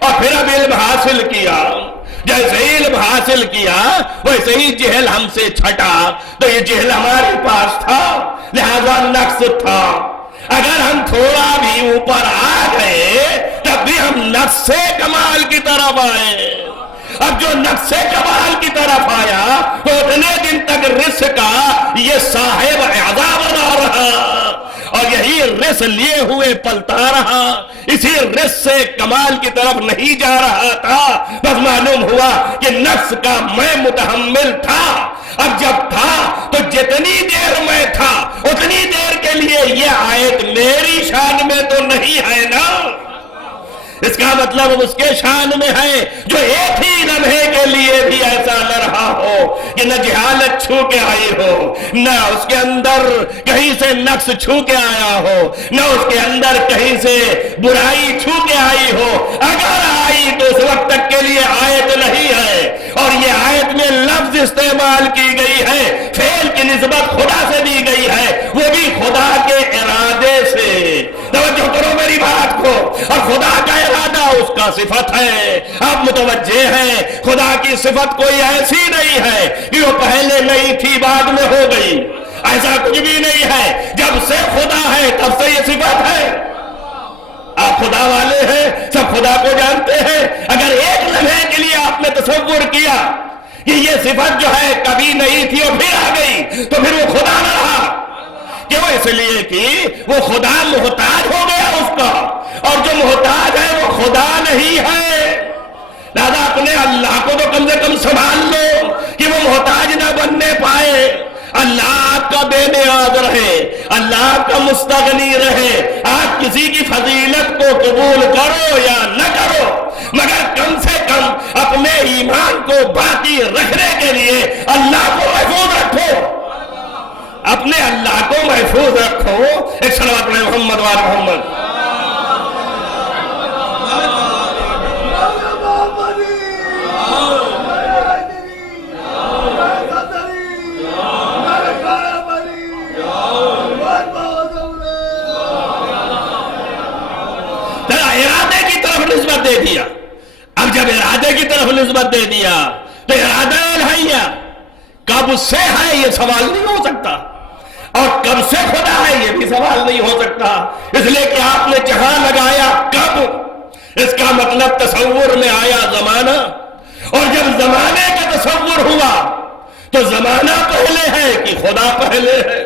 اور پھر اب علم حاصل کیا، جیسے ہی علم حاصل کیا ویسے ہی جہل ہم سے چھٹا، تو یہ جہل ہمارے پاس تھا لہذا نقص تھا۔ اگر ہم تھوڑا بھی اوپر آ گئے تب بھی ہم نقص کمال کی طرف آئے۔ اب جو نقص کمال کی طرف آیا تو اتنے دن تک رزق کا یہ صاحب اعضا بنا رہا اور یہی رزق لیے ہوئے پلتا رہا، اسی رزق سے کمال کی طرف نہیں جا رہا تھا۔ بس معلوم ہوا کہ نفس کا میں متحمل تھا۔ اب جب تھا تو جتنی دیر میں تھا اتنی دیر کے لیے یہ آیت میری شان میں تو نہیں ہے نا، اس کا مطلب اس کے شان میں ہے جو ایک ہی لمحے کے لیے بھی ایسا نہ رہا ہو کہ نہ جہالت چھو کے آئی ہو، نہ اس کے اندر کہیں سے نقص چھو کے آیا ہو، نہ اس کے اندر کہیں سے برائی چھو کے آئی ہو۔ اگر آئی تو اس وقت تک کے لیے آیت نہیں ہے، اور یہ آیت میں لفظ استعمال کی گئی ہے، فعل کی نسبت خدا سے دی گئی ہے، وہ بھی خدا کے ارادے سے۔ توجہ کرو میری بات کو، اور خدا کا ارادہ اس کا صفت ہے۔ آپ متوجہ ہیں خدا کی صفت کوئی ایسی نہیں ہے کہ وہ پہلے نہیں تھی بعد میں ہو گئی، ایسا کچھ بھی نہیں ہے۔ جب سے خدا ہے تب سے یہ صفت ہے۔ آپ خدا والے ہیں، سب خدا کو جانتے ہیں۔ اگر ایک لمحے کے لیے آپ نے تصور کیا کہ یہ صفت جو ہے کبھی نہیں تھی اور پھر آ گئی تو پھر وہ خدا نہ رہا، کیوں؟ اس لیے کہ وہ خدا محتاج ہو گیا اس کا، اور جو محتاج ہے وہ خدا نہیں ہے۔ لہذا اپنے اللہ کو تو کم سے کم سنبھال لو کہ وہ محتاج نہ بننے پائے۔ اللہ آپ کا بے نیاز رہے، اللہ آپ کا مستغنی رہے۔ آپ کسی کی فضیلت کو قبول کرو یا نہ کرو، مگر کم سے کم اپنے ایمان کو باقی رکھنے کے لیے اللہ کو محفوظ رکھو، اپنے اللہ کو محفوظ رکھو۔ ایک صلوات میں محمد وآل محمد۔ ارادے کی طرف نسبت دے دیا۔ اب جب ارادے کی طرف نسبت دے دیا تو ارادہ الہیہ کب سے ہے یہ سوال نہیں ہو سکتا، اور کب سے خدا ہے یہ بھی سوال نہیں ہو سکتا، اس لیے کہ آپ نے جہاں لگایا کب، اس کا مطلب تصور میں آیا زمانہ، اور جب زمانے کا تصور ہوا تو زمانہ پہلے ہے کہ خدا پہلے ہے؟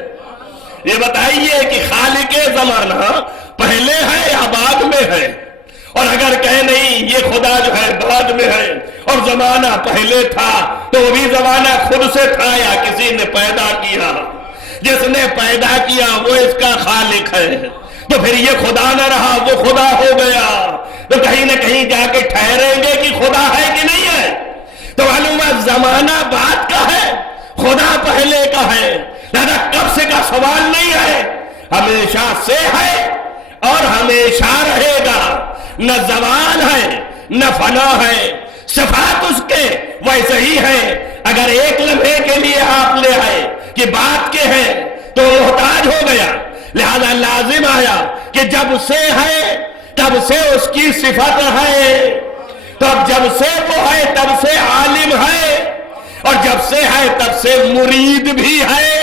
یہ بتائیے کہ خالق زمانہ پہلے ہے یا بعد میں ہے؟ اور اگر کہے نہیں یہ خدا جو ہے بعد میں ہے اور زمانہ پہلے تھا، تو وہ بھی زمانہ خود سے تھا یا کسی نے پیدا کیا؟ جس نے پیدا کیا وہ اس کا خالق ہے، تو پھر یہ خدا نہ رہا، وہ خدا ہو گیا، تو کہیں نہ کہیں جا کے ٹھہریں گے کہ خدا ہے کہ نہیں ہے۔ تو معلوم ہے زمانہ بعد کا ہے، خدا پہلے کا ہے، لہذا کب سے کا سوال نہیں ہے، ہمیشہ سے ہے اور ہمیشہ رہے گا۔ نہ زوال ہے نہ فنا ہے، صفات اس کے ویسے ہی ہے۔ اگر ایک لمحے کے لیے آپ لے آئے کہ بات کے ہیں تو محتاج ہو گیا، لہذا لازم آیا کہ جب سے ہے تب سے اس کی صفت ہے، تو اب جب سے وہ ہے تب سے عالم ہے، اور جب سے ہے تب سے مرید بھی ہے،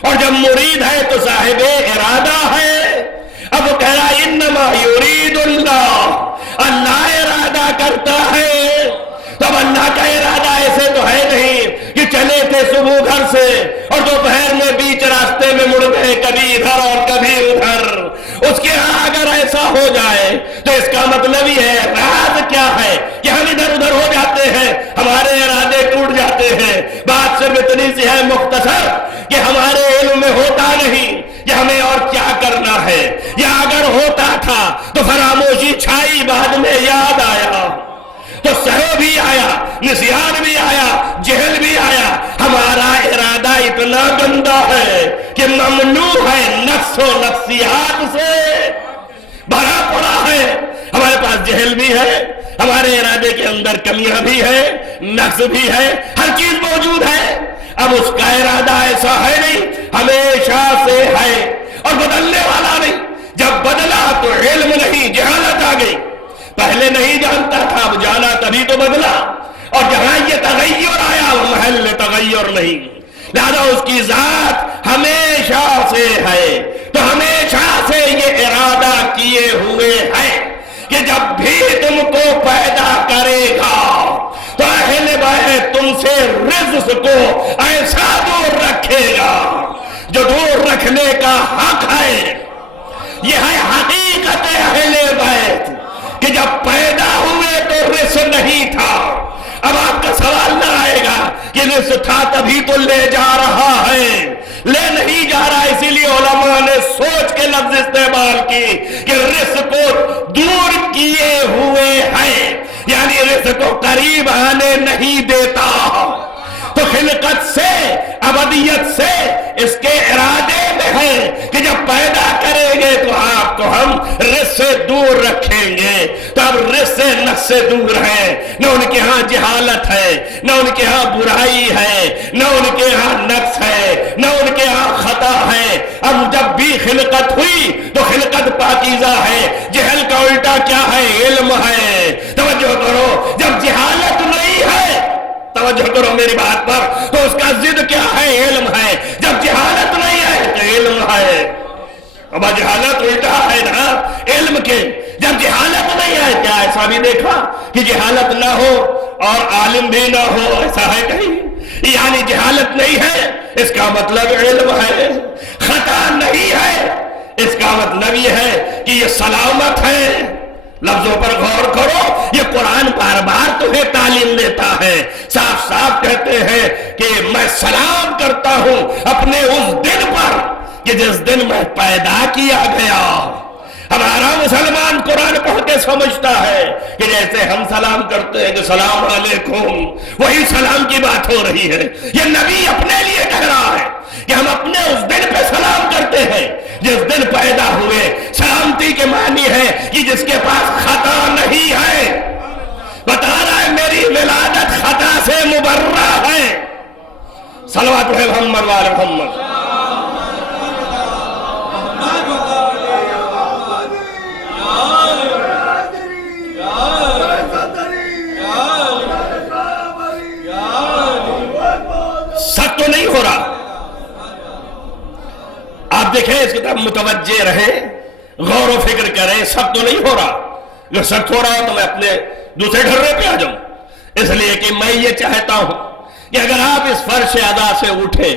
اور جب مرید ہے تو صاحب ارادہ ہے۔ اب وہ کہہ رہا انما یرید اللہ، اللہ ارادہ کرتا ہے۔ تب اللہ کا ارادہ ایسے تو ہے نہیں کہ چلے تھے صبح گھر سے اور دوپہر میں بیچ راستے میں مڑ گئے، کبھی ادھر اور کبھی ادھر۔ اس کے ہاں اگر ایسا ہو جائے تو اس کا مطلب یہ ہے راز کیا ہے کہ ہم ادھر ادھر ہو جاتے ہیں، ہمارے ارادے ٹوٹ جاتے ہیں۔ بات صرف اتنی سی ہے مختصر کہ ہمارے علم میں ہوتا نہیں کہ ہمیں اور کیا کرنا ہے، یا اگر ہوتا تھا تو فراموشی چھائی، بعد میں یاد آیا تو سہو بھی آیا، نسیان بھی آیا، جہل بھی آیا۔ ہمارا ارادہ اتنا گندا ہے کہ ممنوع ہے، نفس و نفسیات سے بھرا پڑا ہے۔ ہمارے پاس جہل بھی ہے، ہمارے ارادے کے اندر کمیاں بھی ہے، نقص بھی ہے، ہر چیز موجود ہے۔ اب اس کا ارادہ ایسا ہے نہیں، ہمیشہ سے ہے اور بدلنے والا نہیں۔ جب بدلا تو علم نہیں، جہالت آ گئی۔ پہلے نہیں جانتا تھا، اب جانا تبھی تو بدلا۔ اور جہاں یہ تغیر آیا وہ محل تغیر نہیں، لہذا اس کی ذات ہمیشہ سے ہے، تو ہمیشہ سے یہ ارادہ کیے ہوئے ہے کہ جب بھی تم کو پیدا کرے گا تو اہل بیت تم سے رزق کو ایسا دور رکھے گا جو دور رکھنے کا حق ہے۔ یہ ہے حقیقت اہل بیت کہ جب پیدا ہوئے تو رزق نہیں تھا۔ اب آپ کا سوال نہ آئے گا کہ رزق تھا تبھی تو لے جا رہا ہے، لے نہیں جا رہا، اسی لیے علماء نے سوچ کے لفظ استعمال کی کہ رزق کو دور کیے ہوئے ہے، یعنی رزق کو قریب آنے نہیں دیتا۔ تو خلقت سے، ابدیت سے اس کے ارادے میں ہے کہ جب پیدا کریں گے تو آپ کو ہم رزق سے دور رکھیں گے۔ تو اب رزق سے نفس سے دور ہے، نہ ان کے ہاں جہالت ہے، نہ ان کے ہاں برائی ہے، نہ ان کے ہاں نقص ہے، نہ ان کے ہاں خطا ہے۔ اب جب بھی خلقت ہوئی تو خلقت پاکیزہ ہے۔ جہل کا الٹا کیا ہے؟ علم ہے۔ توجہ کرو، جب جہالت نہیں ہے، توجہ کرو میری بات پر، تو اس کا ضد کیا ہے؟ علم ہے۔ جب جہالت نہیں ہے تو علم ہے۔ اب جہالت الٹا ہے نا علم کے، جب جہالت نہیں ہے، کیا ایسا بھی دیکھا کہ جہالت نہ ہو اور عالم بھی نہ ہو؟ ایسا ہے کہیں؟ یعنی جہالت نہیں ہے اس کا مطلب علم ہے، خطا نہیں ہے اس کا مطلب یہ ہے کہ یہ سلامت ہے۔ لفظوں پر غور کرو، یہ قرآن بار بار تمہیں تعلیم دیتا ہے، صاف صاف کہتے ہیں کہ میں سلام کرتا ہوں اپنے اس دن پر کہ جس دن میں پیدا کیا گیا۔ ہمارا مسلمان قرآن پڑھ کے سمجھتا ہے کہ جیسے ہم سلام کرتے ہیں کہ سلام علیکم، وہی سلام کی بات ہو رہی ہے۔ یہ نبی اپنے لیے کہہ رہا ہے کہ ہم اپنے اس دن پہ سلام کرتے ہیں جس دن پیدا ہوئے۔ سلامتی کے معنی ہے کہ جس کے پاس خطا نہیں ہے، بتا رہا ہے میری ولادت خطا سے مبرہ ہے۔ صلوات ہے محمد وآل محمد۔ سب تو نہیں ہو رہا، آپ دیکھیں اس کی طرف متوجہ رہیں، غور و فکر کریں، سب تو نہیں ہو رہا۔ اگر سخت ہو رہا ہو تو میں اپنے دوسرے ڈھرے پہ آ جاؤں، اس لیے کہ میں یہ چاہتا ہوں کہ اگر آپ اس فرش ادا سے اٹھیں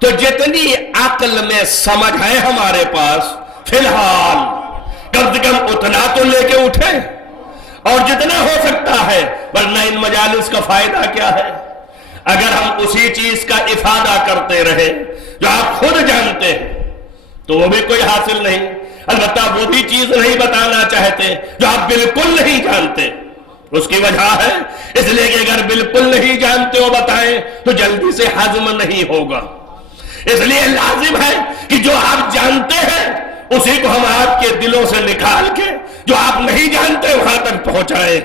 تو جتنی عقل میں سمجھ ہے ہمارے پاس فی الحال کم سے کم اتنا تو لے کے اٹھیں، اور جتنا ہو سکتا ہے، ورنہ ان مجالس کا فائدہ کیا ہے اگر ہم اسی چیز کا افادہ کرتے رہے جو آپ خود جانتے ہیں، تو وہ بھی کوئی حاصل نہیں۔ البتہ وہ بھی چیز نہیں بتانا چاہتے جو آپ بالکل نہیں جانتے، اس کی وجہ ہے اس لیے کہ اگر بالکل نہیں جانتے ہو بتائیں تو جلدی سے ہضم نہیں ہوگا، اس لیے لازم ہے کہ جو آپ جانتے ہیں اسی کو ہم آپ کے دلوں سے نکال کے جو آپ نہیں جانتے وہاں تک پہنچائیں۔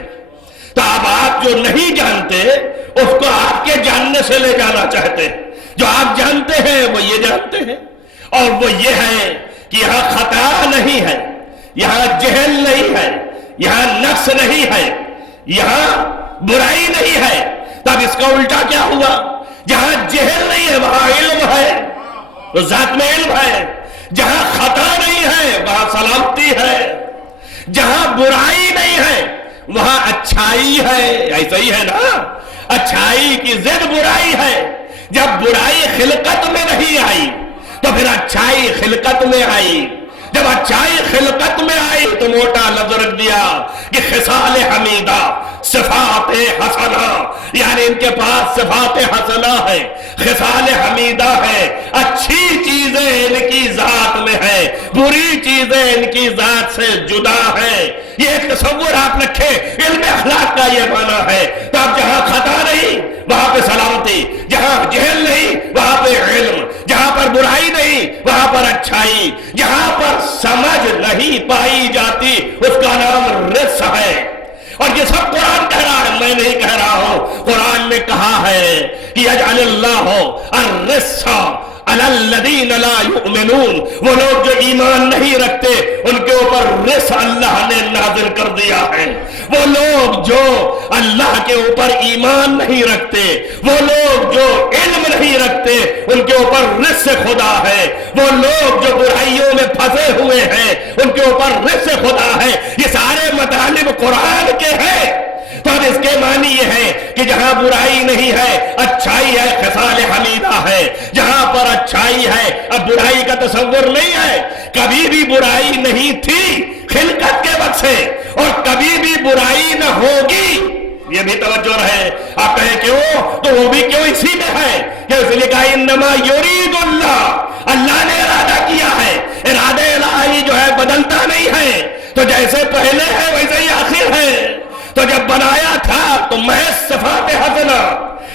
تو اب آپ جو نہیں جانتے اس کو آپ کے جاننے سے لے جانا چاہتے ہیں، جو آپ جانتے ہیں وہ یہ جانتے ہیں، اور وہ یہ ہے کہ یہاں خطا نہیں ہے، یہاں جہل نہیں ہے، یہاں نقص نہیں ہے، یہاں برائی نہیں ہے۔ تب اس کا الٹا کیا ہوا؟ جہاں جہل نہیں ہے وہاں علم ہے، تو ذات میں علم ہے۔ جہاں خطا نہیں ہے وہاں سلامتی ہے، جہاں برائی نہیں ہے وہاں اچھائی ہے۔ ایسا ہی ہے نا، اچھائی کی ضد برائی ہے۔ جب برائی خلقت میں نہیں آئی تو پھر اچھائی خلقت میں آئی۔ جب اچھائی خلقت میں آئی تو موٹا لفظ رکھ دیا کہ خصال حمیدہ، صفات حسنہ، یعنی ان کے پاس صفات حسنہ ہے، خصال حمیدہ ہے، اچھی چیزیں ان کی ذات میں ہے، بری چیزیں ان کی ذات سے جدا ہے۔ یہ ایک تصور آپ رکھیں، علم اخلاق کا یہ معنی ہے۔ تو اب جہاں خطا نہیں وہاں پہ سلامتی، جہاں جہل نہیں وہاں پہ علم، جہاں پر برائی نہیں وہاں پر اچھائی، جہاں پر سمجھ نہیں پائی جاتی اس کا نام رزق ہے۔ اور یہ سب قرآن کہہ رہا ہے، میں نہیں کہہ رہا ہوں۔ قرآن نے کہا ہے کہ یجعل اللہ الرزق علی الذین لا یؤمنون، وہ لوگ جو ایمان نہیں رکھتے ان کے اوپر رزق اللہ نے نازل کر دیا ہے۔ وہ لوگ جو اللہ کے اوپر ایمان نہیں رکھتے، وہ لوگ جو علم نہیں رکھتے، ان کے اوپر رزق خدا ہے، وہ لوگ جو برائیوں میں پھنسے ہوئے ہیں ان کے اوپر رزق خدا ہے. یہ سارے مطالب قرآن کے ہیں. تو اب اس کے معنی یہ ہے کہ جہاں برائی نہیں ہے اچھائی ہے، خصال حمیدہ ہے. جہاں پر اچھائی ہے اب برائی کا تصور نہیں ہے. کبھی بھی برائی نہیں تھی خلقت کے وقت سے، اور کبھی بھی برائی نہ ہوگی، یہ بھی توجہ رہے. آپ کہیں کیوں؟ تو وہ بھی کیوں اسی میں ہے کہ اس نے کہا انما یرید اللہ نے ارادہ کیا ہے. ارادہ الہی جو ہے بدلتا نہیں ہے، تو جیسے پہلے ہے ویسے ہی آخر ہے. تو جب بنایا تھا تو محض صفات حسنہ،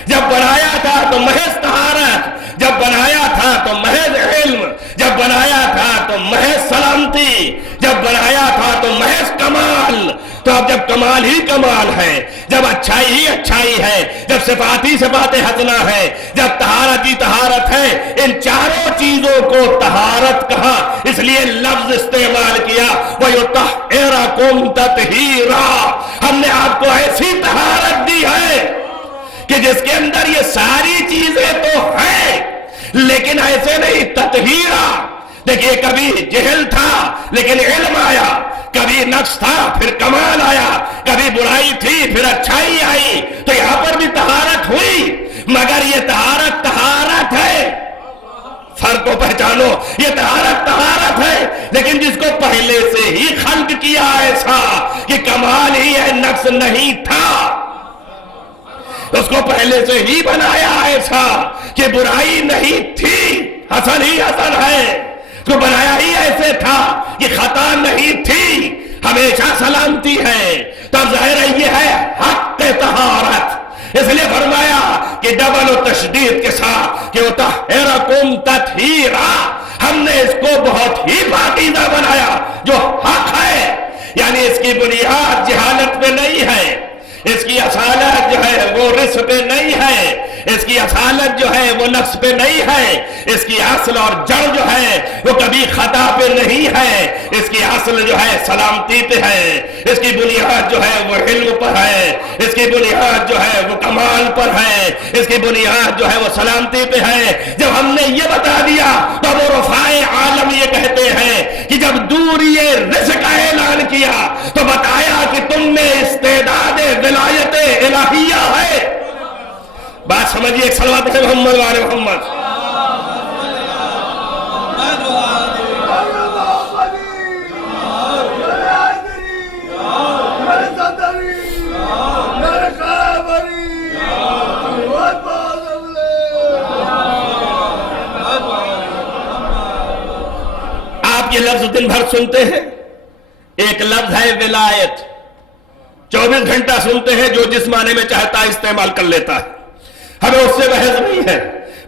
جب بنایا تھا تو محض طہارت، جب بنایا تھا تو محض علم، جب بنایا تھا تو محض سلامتی، جب بنایا تھا تو محض کمال. تو اب جب کمال ہی کمال ہے، جب اچھائی ہی اچھائی ہے، جب صفات ہی صفات حسنہ ہے، جب طہارت ہی طہارت ہے، ان چاروں چیزوں کو طہارت کہا. اس لیے لفظ استعمال کیا وَيُطَهِّرَكُمْ تَطْهِيرًا. ہم نے آپ کو ایسی طہارت دی ہے کہ جس کے اندر یہ ساری چیزیں تو ہیں لیکن ایسے نہیں، تطہیرا. دیکھیے کبھی جہل تھا لیکن علم آیا، کبھی نقص تھا پھر کمال آیا، کبھی برائی تھی پھر اچھائی آئی. تو یہاں پر بھی طہارت ہوئی، مگر یہ طہارت ہے. فرق کو پہچانو، یہ طہارت ہے لیکن جس کو پہلے سے ہی خلق کیا ایسا کہ کمال ہی ہے، نقص نہیں تھا. اس کو پہلے سے ہی بنایا ایسا کہ برائی نہیں تھی، حسن ہی حسن ہے. اس کو بنایا ہی ایسے تھا کہ خطا نہیں تھی، ہمیشہ سلامتی ہے. تب ظاہر ہے یہ ہے حق طہارت. اس لیے فرمایا کہ ڈبل و تشدید کے ساتھ کہ وَطَهِّرَكُمْ تَطْهِيرًا. ہم نے اس کو بہت ہی پاکیزہ بنایا جو حق ہے. یعنی اس کی بنیاد جہالت پہ نہیں ہے، اس کی اصالت جو ہے وہ رزق پہ نہیں ہے، اس کی اصالت جو ہے وہ نفس پہ نہیں ہے، اس کی اصل اور جڑ جو ہے وہ کبھی خطا پہ نہیں ہے، اس کی اصل جو ہے سلامتی پہ ہے، اس کی بنیاد جو ہے وہ علم پر ہے، اس کی بنیاد جو ہے وہ کمال پر ہے، اس کی بنیاد جو ہے وہ سلامتی پہ ہے. جب ہم نے یہ بتا دیا تو وہ رفائے عالم یہ کہتے ہیں کہ جب دوری رزق کا اعلان کیا تو بتایا کہ تم میں استعداد ولایت الہیہ ہے. بات سمجھیے، ایک صلوات ہے محمد وآل محمد. آپ یہ لفظ دن بھر سنتے ہیں، ایک لفظ ہے ولایت، 24 گھنٹہ سنتے ہیں، جو جس معنی میں چاہتا ہے استعمال کر لیتا ہے. ہمیں اس سے بحث نہیں ہے،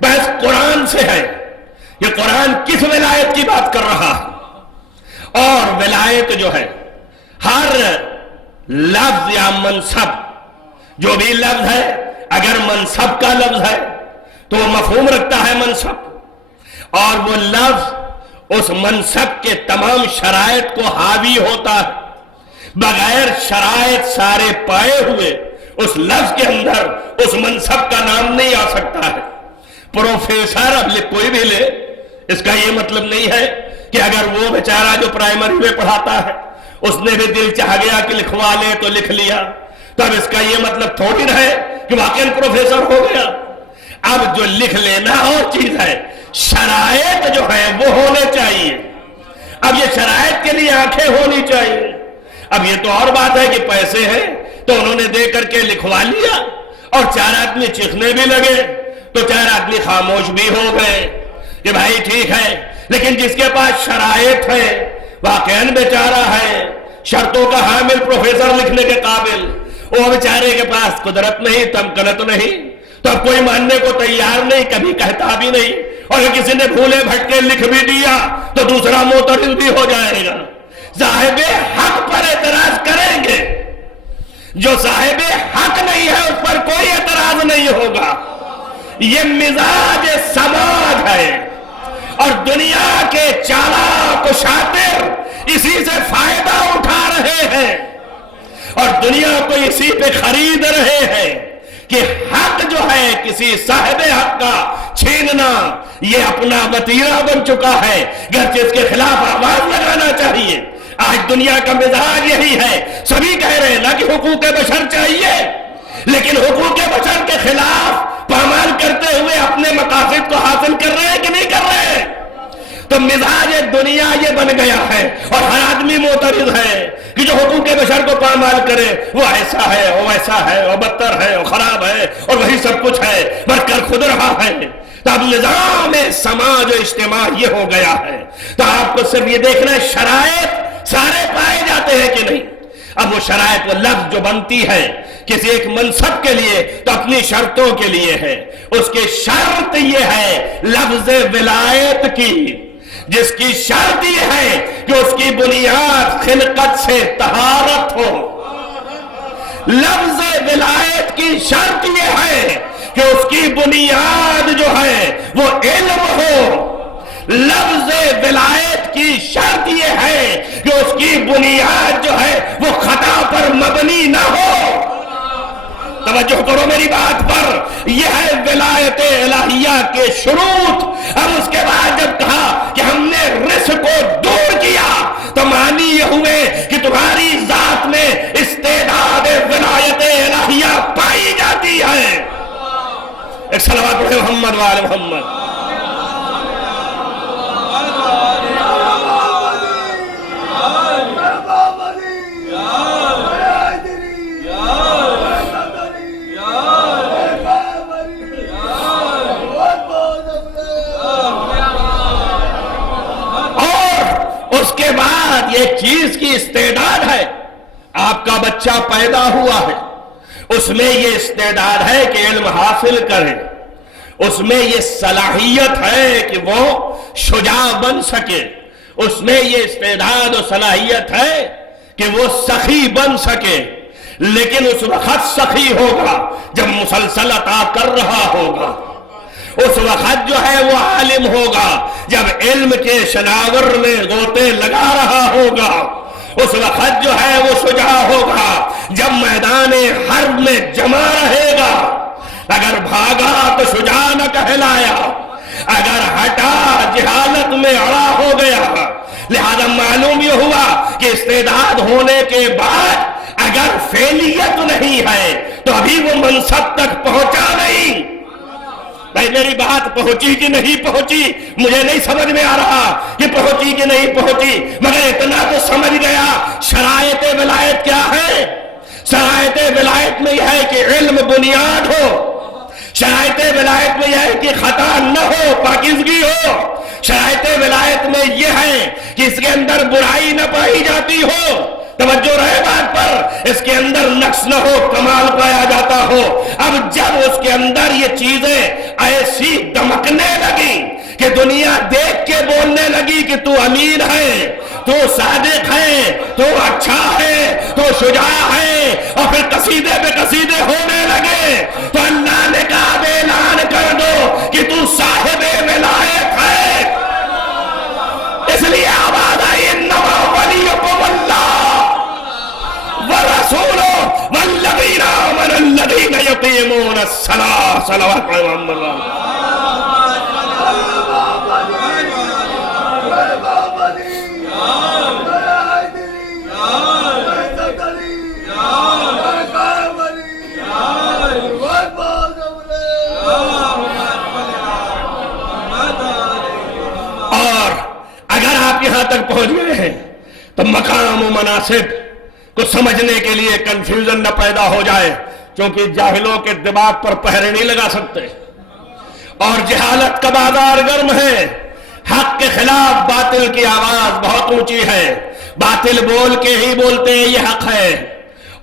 بحث قرآن سے ہے. یہ قرآن کس ولایت کی بات کر رہا ہے؟ اور ولایت جو ہے ہر لفظ یا منصب، جو بھی لفظ ہے اگر منصب کا لفظ ہے تو وہ مفہوم رکھتا ہے منصب، اور وہ لفظ اس منصب کے تمام شرائط کو حاوی ہوتا ہے. بغیر شرائط سارے پائے ہوئے اس لفظ کے اندر اس منصب کا نام نہیں آ سکتا ہے. پروفیسر اب کوئی بھی لے، اس کا یہ مطلب نہیں ہے کہ اگر وہ بیچارہ جو پرائمری میں پڑھاتا ہے اس نے بھی دل چاہ گیا کہ لکھوا لے تو لکھ لیا، تو اب اس کا یہ مطلب تھوڑی نہ ہے کہ واقعی پروفیسر ہو گیا. اب جو لکھ لینا اور چیز ہے، شرائط جو ہے وہ ہونے چاہیے. اب یہ شرائط کے لیے آنکھیں ہونی چاہیے. اب یہ تو اور بات ہے کہ پیسے ہیں تو انہوں نے دے کر کے لکھوا لیا اور 4 آدمی چیخنے بھی لگے تو 4 آدمی خاموش بھی ہو گئے کہ بھائی ٹھیک ہے. لیکن جس کے پاس شرائط ہے، واقعاً بیچارہ ہے، شرطوں کا حامل، پروفیسر لکھنے کے قابل، وہ بیچارے کے پاس قدرت نہیں، تمکنت نہیں، تو اب کوئی ماننے کو تیار نہیں، کبھی کہتا بھی نہیں. اور کسی نے بھولے بھٹکے لکھ بھی دیا تو دوسرا معترض بھی ہو جائے گا. صاحب حق پر اعتراض کریں گے، جو صاحب حق نہیں ہے اس پر کوئی اعتراض نہیں ہوگا. یہ مزاج سماج ہے اور دنیا کے چالاک و شاطر اسی سے فائدہ اٹھا رہے ہیں. اور دنیا کو اسی پہ خرید رہے ہیں کہ حق جو ہے کسی صاحب حق کا چھیننا یہ اپنا وتیرہ بن چکا ہے، گرچہ اس کے خلاف آواز لگانا چاہیے۔ آج دنیا کا مزاج یہی ہے، سبھی کہہ رہے ہیں نا کہ حقوق بشر چاہیے، لیکن حقوق بشر کے خلاف پامال کرتے ہوئے اپنے مقاصد کو حاصل کر رہے ہیں کہ نہیں کر رہے ہیں؟ تو مزاج دنیا یہ بن گیا ہے، اور ہر آدمی معترض ہے کہ جو حقوق بشر کو پامال کرے وہ ایسا ہے، وہ ویسا ہے، وہ بدتر ہے، وہ خراب ہے، اور وہی سب کچھ ہے، بڑھ کر خود رہا ہے۔ تو اب نظام سماج و اجتماع یہ ہو گیا ہے، تو آپ کو صرف یہ دیکھنا ہے شرائط سارے پائے جاتے ہیں کہ نہیں۔ اب وہ شرائط، وہ لفظ جو بنتی ہے کسی ایک منصب کے لیے تو اپنی شرطوں کے لیے ہے، اس کی شرط یہ ہے لفظ ولایت کی، جس کی شرط یہ ہے کہ اس کی بنیاد خلقت سے طہارت ہو۔ لفظ ولایت کی شرط یہ ہے کہ اس کی بنیاد جو ہے وہ علم ہو۔ لفظ ولایت کی شرط یہ ہے کہ اس کی بنیاد جو ہے وہ خطا پر مبنی نہ ہو۔ توجہ کرو میری بات پر، یہ ہے ولایت الہیہ کے شروط۔ اب اس کے بعد جب کہا کہ ہم نے رزق کو دور کیا تو معنی یہ ہوئے کہ تمہاری ذات میں استعداد ولایت الہیہ پائی جاتی ہے۔ ایک صلوات پڑھیں محمد وآل محمد۔ ایک چیز کی استعداد ہے، آپ کا بچہ پیدا ہوا ہے، اس میں یہ استعداد ہے کہ علم حاصل کرے، اس میں یہ صلاحیت ہے کہ وہ شجاع بن سکے، اس میں یہ استعداد و صلاحیت ہے کہ وہ سخی بن سکے، لیکن اس وقت سخی ہوگا جب مسلسل عطا کر رہا ہوگا، اس وقت جو ہے وہ عالم ہوگا جب علم کے شناور میں غوطے لگا رہا ہوگا، اس وقت جو ہے وہ شجاع ہوگا جب میدان حرب میں جمع رہے گا۔ اگر بھاگا تو شجاع نہ کہلایا، اگر ہٹا جہالت میں اڑا ہو گیا۔ لہذا معلوم یہ ہوا کہ استعداد ہونے کے بعد اگر فعلیت نہیں ہے تو ابھی وہ منصب تک پہنچا نہیں۔ بھائی میری بات پہنچی کہ نہیں پہنچی مجھے نہیں سمجھ میں آ رہا کہ پہنچی کہ نہیں پہنچی، مگر اتنا تو سمجھ گیا شرائط ولایت کیا ہے۔ شرائط ولایت میں یہ ہے کہ علم بنیاد ہو، شرائط ولایت میں یہ ہے کہ خطا نہ ہو، پاکیزگی ہو، شرائط ولایت میں یہ ہے کہ اس کے اندر برائی نہ پائی جاتی ہو، توجہ رہے بات پر، اس کے اندر نقص نہ ہو، کمال پایا جاتا ہو۔ اب جب اس کے اندر یہ چیزیں ایسی دمکنے لگی کہ دنیا دیکھ کے بولنے لگی کہ تو امین ہے، تو صادق ہے، تو اچھا ہے، تو شجاع ہے، اور پھر قصیدے پہ قصیدے ہونے لگے تو اللہ نے کہا اب اعلان کر دو کہ تو صاحب ولایت ہے۔ اس لیے آواز آئی انما ولیکم اللہ ورسولہ والذین آمنوا الذین یقیمون الصلاۃ۔ صلوات محمد۔ اور اگر آپ یہاں تک پہنچ گئے ہیں تو مقام و مناسب کو سمجھنے کے لیے کنفیوژن نہ پیدا ہو جائے، کیونکہ جاہلوں کے دماغ پر پہرے نہیں لگا سکتے، اور جہالت کا بازار گرم ہے۔ حق کے خلاف باطل کی آواز بہت اونچی ہے، باطل بول کے ہی بولتے ہیں یہ حق ہے،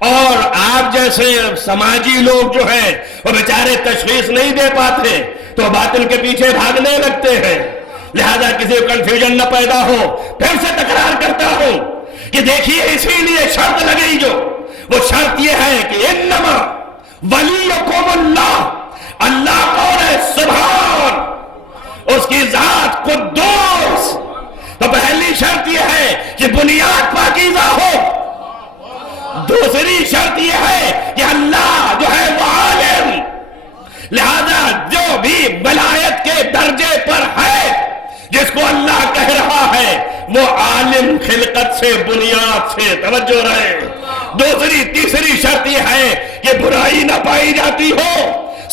اور آپ جیسے سماجی لوگ جو ہیں وہ بیچارے تشخیص نہیں دے پاتے تو باطل کے پیچھے بھاگنے لگتے ہیں۔ لہذا کسی کو کنفیوژن نہ پیدا ہو، پھر سے تکرار کرتا ہوں کہ دیکھیے اسی لیے شرط لگی، جو وہ شرط یہ ہے کہ انما ولیکم اللہ، اللہ کون ہے؟ سبحان، اس کی ذات قدوس۔ تو پہلی شرط یہ ہے کہ بنیاد پاکیزہ ہو، دوسری شرط یہ ہے کہ اللہ جو ہے وہ عالم، لہذا جو بھی ولایت کے درجے پر ہے، جس کو اللہ کہہ رہا ہے، وہ عالم خلقت سے، بنیاد سے، توجہ رہے۔ دوسری تیسری شرط یہ ہے کہ برائی نہ پائی جاتی ہو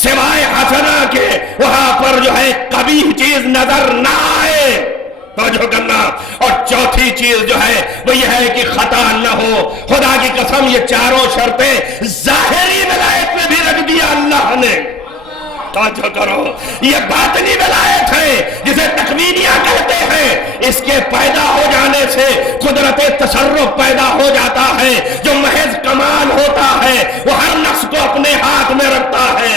سوائے حسنہ کے، وہاں پر جو ہے قبیح چیز نظر نہ آئے، توجہ کرنا۔ اور چوتھی چیز جو ہے وہ یہ ہے کہ خطا نہ ہو۔ خدا کی قسم یہ چاروں شرطیں ظاہری ولایت میں بھی رکھ دیا اللہ نے، توجہ کرو۔ یہ باطنی ولایت ہے جسے تکوینیہ کہتے ہیں، اس کے پیدا ہو جانے سے قدرت تصرف پیدا ہو جاتا ہے، جو محض کمال ہوتا ہے وہ ہر نفس کو اپنے ہاتھ میں رکھتا ہے۔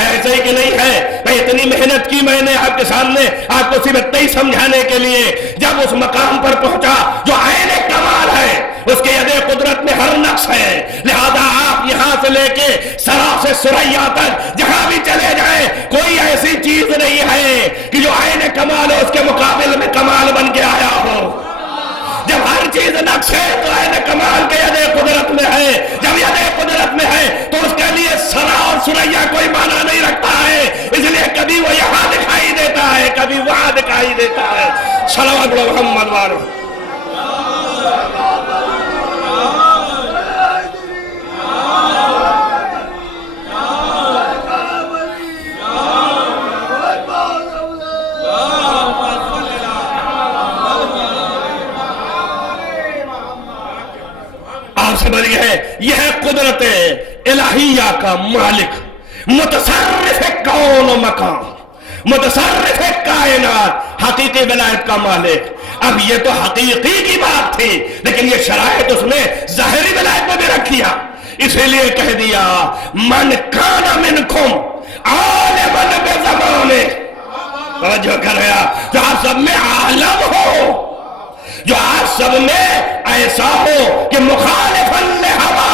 ایسے ہی کہ نہیں ہے، میں اتنی محنت کی میں نے آپ کے سامنے آپ کو صرف اتنا ہی سمجھانے کے لیے، جب اس مقام پر پہنچا جو عین کمال ہے، اس کے ید قدرت میں ہر نقص ہے، لہذا آپ یہاں سے لے کے سرا سے سریا تک جہاں بھی چلے جائیں، کوئی ایسی چیز نہیں ہے کہ جو عین کمال ہے اس کے مقابل میں کمال بن کے آیا ہو۔ جب ہر چیز نقص ہے تو عین کمال کے ید قدرت میں ہے، جب ید قدرت میں ہے تو اس کے لیے سرا اور سریا کوئی معنی نہیں رکھتا ہے، اس لیے کبھی وہ یہاں دکھائی دیتا ہے، کبھی وہاں دکھائی دیتا ہے۔ صلوات محمد والو۔ سمجھ گئے؟ یہ ہے قدرت الہیہ کا مالک، متصرف کون و مکان، متصرف کائنات، حقیقی ولایت کا مالک۔ اب یہ تو حقیقی کی بات تھی، لیکن یہ شرائط اس نے ظاہری ولایت میں بھی رکھیا، اسی لیے کہہ دیا من کان منکم عالما بزمانے، توجہ کر رہا، جو آپ سب میں عالم ہو، جو آپ سب میں ایسا ہو کہ مخالفا لہوا،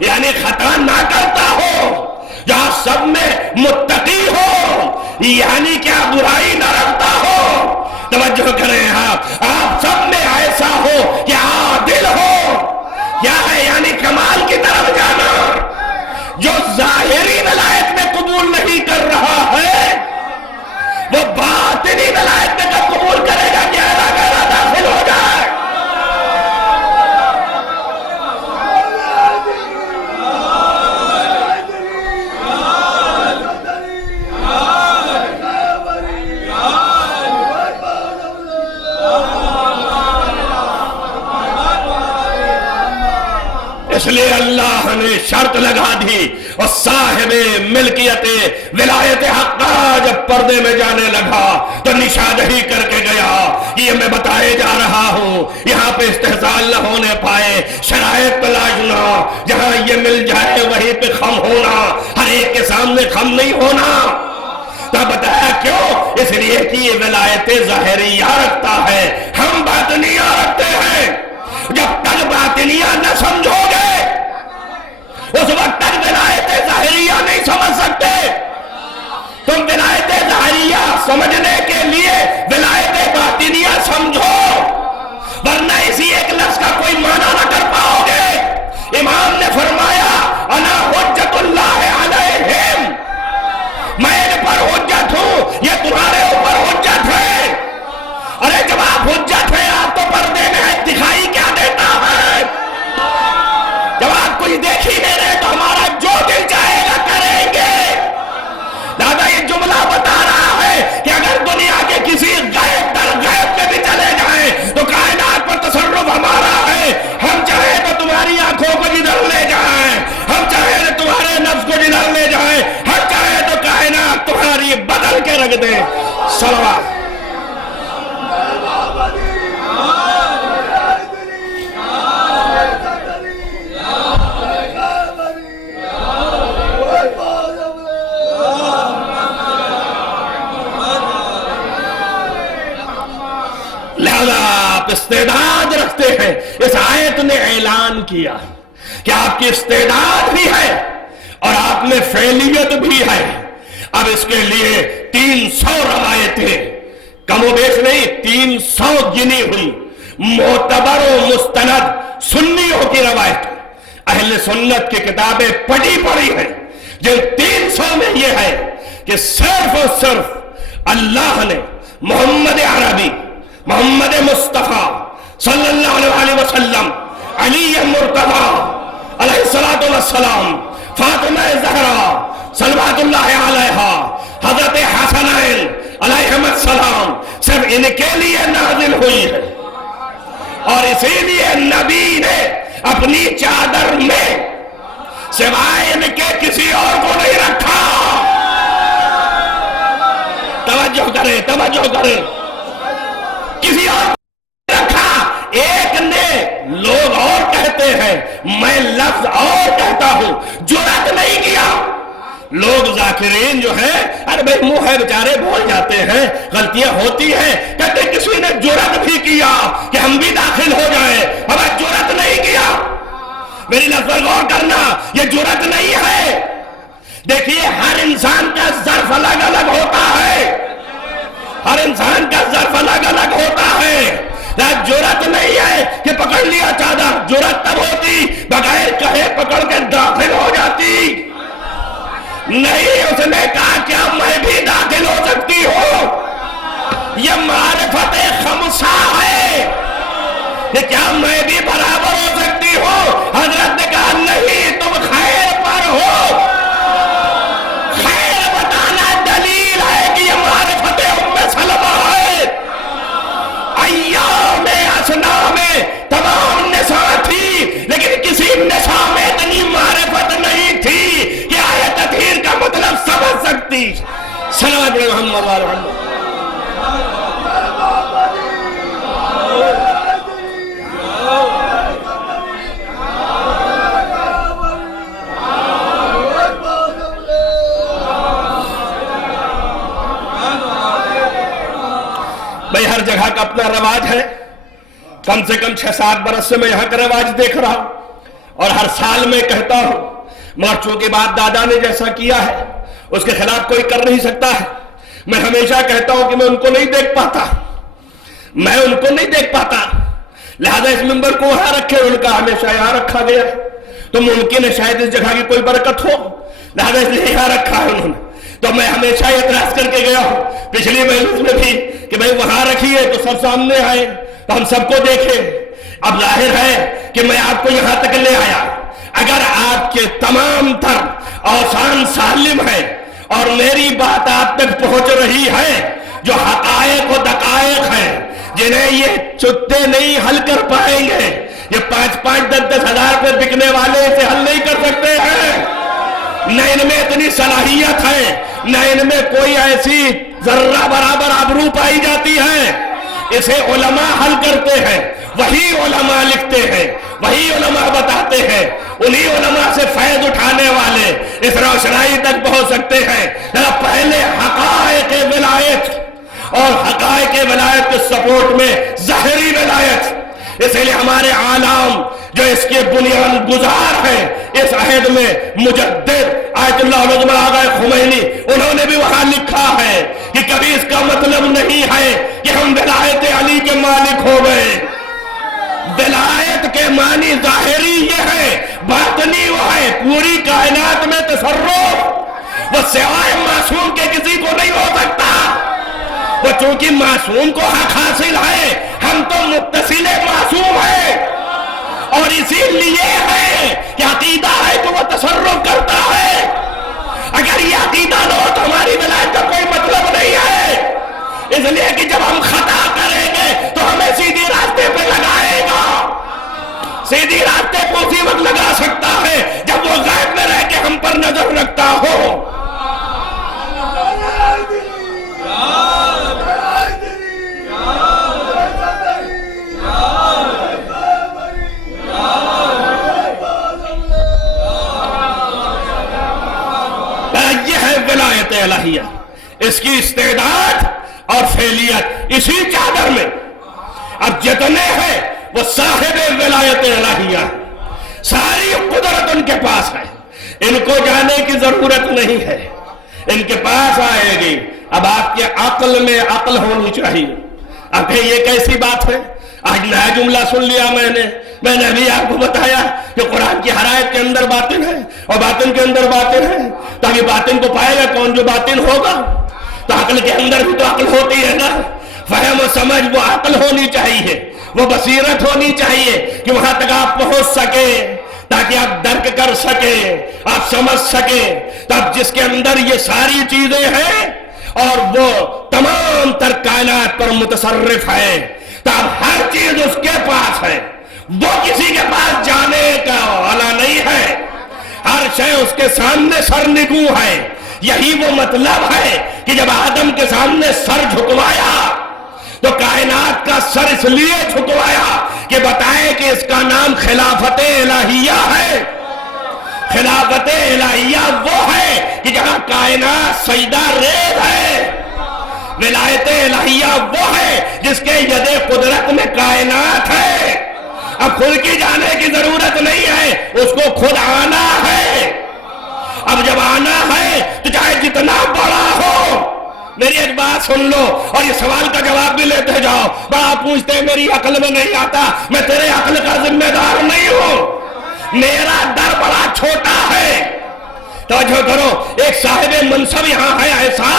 یعنی خطا نہ کرتا ہو، جو آپ سب میں متقی ہو، یعنی کیا برائی نہ رکھتا ہو، توجہ کریں آپ سب میں ایسا ہو کہ عادل ہو، کیا ہے یعنی کمال کی طرف جانا، جو ظاہری ولایت میں قبول نہیں کر رہا ہے وہ باطنی ولایت میں کب قبول کرے گا کہ اللہ کا داخل ہو جائے۔ اس لیے اللہ نے شرط لگا دی، اور صاحب ملکیت ولایت حقہ جب پردے میں جانے لگا تو نشاندہی کر کے گیا، یہ میں بتائے جا رہا ہوں، یہاں پہ استحصال نہ ہونے پائے، شرائط تلاشنا، جہاں یہ مل جائے وہیں پہ خم ہونا، ہر ایک کے سامنے خم نہیں ہونا۔ تو بتایا کیوں؟ اس لیے کہ یہ ولایت ظاہریہ رکھتا ہے، ہم باطنیہ رکھتے ہیں۔ جب تک باطنیہ نہ سمجھو گے اس وقت تک ولایت ظاہریہ نہیں سمجھ سکتے۔ تم ولایت ظاہریہ سمجھنے کے لیے ولایت باطنیہ سمجھو، ورنہ اسی ایک لفظ کا کوئی معنی نہ کر پاؤ گے۔ امام نے فرمایا انا حجت اللہ علیہم، میں ان پر حجت ہوں، یہ تمہارے اوپر حجت ہے۔ ارے جب آپ حجت ہیں، آپ تو پردے میں ہے، دکھائی کیا دیتا ہے؟ جب آپ کچھ دیکھ ہی نہیں رہے تو ہمارا جو دل چاہے گا کریں گے۔ دادا یہ جملہ بتا رہا ہے کہ اگر دنیا کے کسی غیب در غیب میں بھی چلے جائیں تو کائنات پر تصرف ہمارا ہے، ہم چاہے تو تمہاری آنکھوں کو جدھر لے جائیں، ہم چاہے تو تمہارے نفس کو جدھر لے جائیں، ہم چاہے تو کائنات تمہاری بدل کے رکھ دیں۔ صلوات۔ آپ استعداد رکھتے ہیں، اس آیت نے اعلان کیا کہ آپ کی استعداد بھی ہے اور آپ میں فعلیت بھی ہے۔ اب اس کے لیے 300 روایتیں، کم و بیش نہیں، 300 گنی ہوئی، معتبر و مستند سنیوں کی روایت اہل سنت کی کتابیں پڑھی پڑھی ہیں، جن 300 میں یہ ہے کہ صرف اور صرف اللہ نے محمد عربی، محمد مصطفیٰ صلی اللہ علیہ وسلم، علی مرتضی علیہ السلام، فاطمہ زہرا صلوات اللہ علیہا، حضرت حسنین علیہ السلام، صرف ان کے لیے نازل ہوئی ہے، اور اسی لیے نبی نے اپنی چادر میں سوائے ان کے کسی اور کو نہیں رکھا۔ توجہ کریں، کسی اور کو نہیں رکھا۔ ایک نے لوگ اور کہتے ہیں، میں لفظ اور کہتا ہوں، جرأت نہیں کیا۔ لوگ ذاکرین جو ہیں، ارے بھائی منہ ہے بیچارے، بول جاتے ہیں، غلطیاں ہوتی ہیں، کہتے کسی نے جرأت بھی کیا کہ ہم بھی داخل ہو جائیں، ہمیں جرأت نہیں کیا۔ میری لفظ پر غور کرنا، یہ جرأت نہیں ہے۔ دیکھیے ہر انسان کا ظرف الگ الگ ہوتا ہے، ہر انسان کا ظرف الگ الگ ہوتا ہے۔ جرأت نہیں ہے کہ پکڑ لیا چادر، جرأت تب ہوتی بغیر کہے پکڑ کے داخل ہو جاتی۔ نہیں، اس نے کہا کیا میں بھی داخل ہو سکتی ہوں؟ یہ معرفت خمسہ ہے، یہ کیا میں بھی برابر ہو سکتی ہوں؟ حضرت نے کہا نہیں، تم خیر پر ہو۔ خیر بتانا دلیل ہے کہ یہ معرفت ام سلمہ ہے۔ ایام اسنا میں تمام نساء تھی، لیکن کسی نساء میں اتنی معرفت نہیں تھی کہ آیت تطہیر کا مطلب سمجھ سکتی۔ صلوات محمد و محمد۔ بھئی ہر جگہ کا اپنا رواج ہے، کم سے کم 6-7 برس سے میں یہاں کا رواج دیکھ رہا ہوں، اور ہر سال میں کہتا ہوں، مگر چونکہ بات دادا نے جیسا کیا ہے اس کے خلاف کوئی کر نہیں سکتا ہے۔ میں ہمیشہ کہتا ہوں کہ میں ان کو نہیں دیکھ پاتا، میں ان کو نہیں دیکھ پاتا، لہذا اس منبر کو وہاں رکھے، ان کا ہمیشہ یہاں رکھا گیا ہے، تو ممکن ہے شاید اس جگہ کی کوئی برکت ہو، لہذا اس لیے یہاں رکھا ہے انہوں نے۔ تو میں ہمیشہ اعتراض کر کے گیا ہوں پچھلی مجلس میں بھی کہ بھئی وہاں رکھیے تو سب سامنے آئے تو ہم سب کو دیکھیں۔ اب ظاہر ہے کہ میں آپ کو یہاں تک لے آیا، اگر آپ کے تمام تر اوسان سالم ہے اور میری بات آپ تک پہنچ رہی ہے، جو حقائق و دقائق ہیں جنہیں یہ چتے نہیں حل کر پائیں گے، یہ 5-10 ہزار پہ بکنے والے اسے حل نہیں کر سکتے ہیں، نہ ان میں اتنی صلاحیت ہے، نہ ان میں کوئی ایسی ذرہ برابر آبرو پائی جاتی ہے، اسے علماء حل کرتے ہیں، وہی علماء لکھتے ہیں، وہی علماء بتاتے ہیں، انہی علماء سے فیض اٹھانے والے اس روشنائی تک پہنچ سکتے ہیں۔ پہلے حقائق ولایت اور حقائق ولایت کے سپورٹ میں ظاہری ولایت، اس لیے ہمارے عالم جو اس کے بنیاد گزار ہیں اس عہد میں مجدد آیت اللہ علیہ آغا خمینی، انہوں نے بھی وہاں لکھا ہے کہ کبھی اس کا مطلب نہیں ہے کہ ہم ولایت علی کے مالک ہو گئے۔ ولایت کے معنی ظاہری یہ ہے، باطنی وہ ہے پوری کائنات میں تصرف، وہ سوائے معصوم کے کسی کو نہیں ہو سکتا۔ وہ چونکہ معصوم کو حق حاصل ہے، ہم تو متصل معصوم ہیں، اور اسی لیے ہے کہ عقیدہ ہے کہ وہ تصرف کرتا ہے۔ اگر یہ عقیدہ نہ ہو تو ہماری ولایت کا کوئی مطلب نہیں ہے، اس لیے کہ جب ہم خطا کریں گے تو ہمیں سیدھی راستے پہ لگائے گا۔ سیدھی راستے کو اسی وقت لگا سکتا ہے جب وہ غیب میں رہ کے ہم پر نظر رکھتا ہو۔ یہ ہے ولایت الہیہ، اس کی استعداد اور فعلیت اسی چادر میں۔ اب جتنے ہیں وہ صاحب ولایت الہیہ، ساری قدرت ان کے پاس ہے، ان کو جانے کی ضرورت نہیں ہے، ان کے پاس آئے گی۔ اب آپ کے عقل میں عقل ہونی چاہیے۔ اب یہ کیسی بات ہے؟ آج نیا جملہ سن لیا میں نے ابھی آپ کو بتایا کہ قرآن کی ہر آیت کے اندر باطن ہے اور باطن کے اندر باطن ہے. تو ابھی باطن کو پائے گا کون جو باطن ہوگا؟ تو عقل کے اندر بھی تو عقل ہوتی ہے نا. فہم و سمجھ وہ عقل ہونی چاہیے, وہ بصیرت ہونی چاہیے کہ وہاں تک آپ پہنچ سکے تاکہ آپ درک کر سکے, آپ سمجھ سکے. تو اب جس کے اندر یہ ساری چیزیں ہیں اور وہ تمام تر کائنات پر متصرف ہے, تو اب ہر چیز اس کے پاس ہے, وہ کسی کے پاس جانے کا والا نہیں ہے. ہر شے اس کے سامنے سر نگوں ہے. یہی وہ مطلب ہے کہ جب آدم کے سامنے سر جھکوایا تو کائنات کا سر اس لیے جھکوایا کہ بتائے کہ اس کا نام خلافت الہیہ ہے. خلافت الہیہ وہ ہے کہ جہاں کائنات سجدہ ریز ہے. ولایت الہیہ وہ ہے جس کے ید قدرت میں کائنات ہے. اب خود کی جانے کی ضرورت نہیں ہے, اس کو خود آنا ہے. اب جب آنا ہے تو چاہے جتنا بڑا ہو, میری ایک بات سن لو اور یہ سوال کا جواب بھی لیتے جاؤ. بڑا پوچھتے ہیں میری عقل میں نہیں آتا, میں تیرے عقل کا ذمہ دار نہیں ہوں, میرا در بڑا چھوٹا ہے. توجہ کرو, ایک صاحب منصب یہاں ہے ایسا,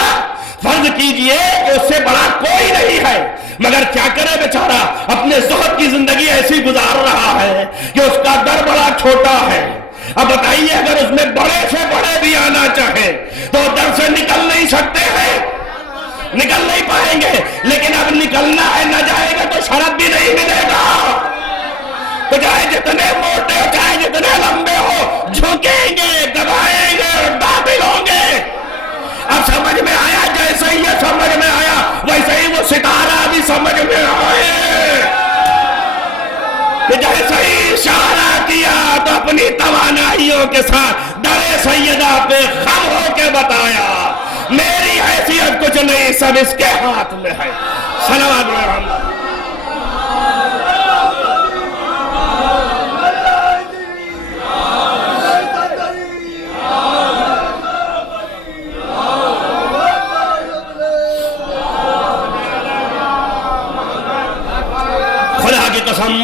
فرض کیجئے کہ اس سے بڑا کوئی نہیں ہے, مگر کیا کرے بیچارہ, اپنے زہد کی زندگی ایسی گزار رہا ہے کہ اس کا در بڑا چھوٹا ہے. اب بتائیے اگر اس میں بڑے سے بڑے بھی آنا چاہے تو در سے نکل نہیں سکتے ہیں, نکل نہیں پائیں گے. لیکن اب نکلنا ہے, نہ جائے گا تو شرط بھی نہیں ملے گا. تو چاہے جتنے موٹے ہو چاہے جتنے لمبے ہو, جھکیں گے, دبائیں گے اور داخل ہوں گے. اب سمجھ میں آیا, جیسے ہی یہ سمجھ میں آیا ویسے ہی وہ ستارہ بھی سمجھ میں آئے کہ جیسے ہی اشارہ کیا تو اپنی توانائیوں کے ساتھ در سیدہ پہ خم ہو کے بتایا میری حیثیت کچھ نہیں, سب اس کے ہاتھ میں ہے. صلوات اللہ.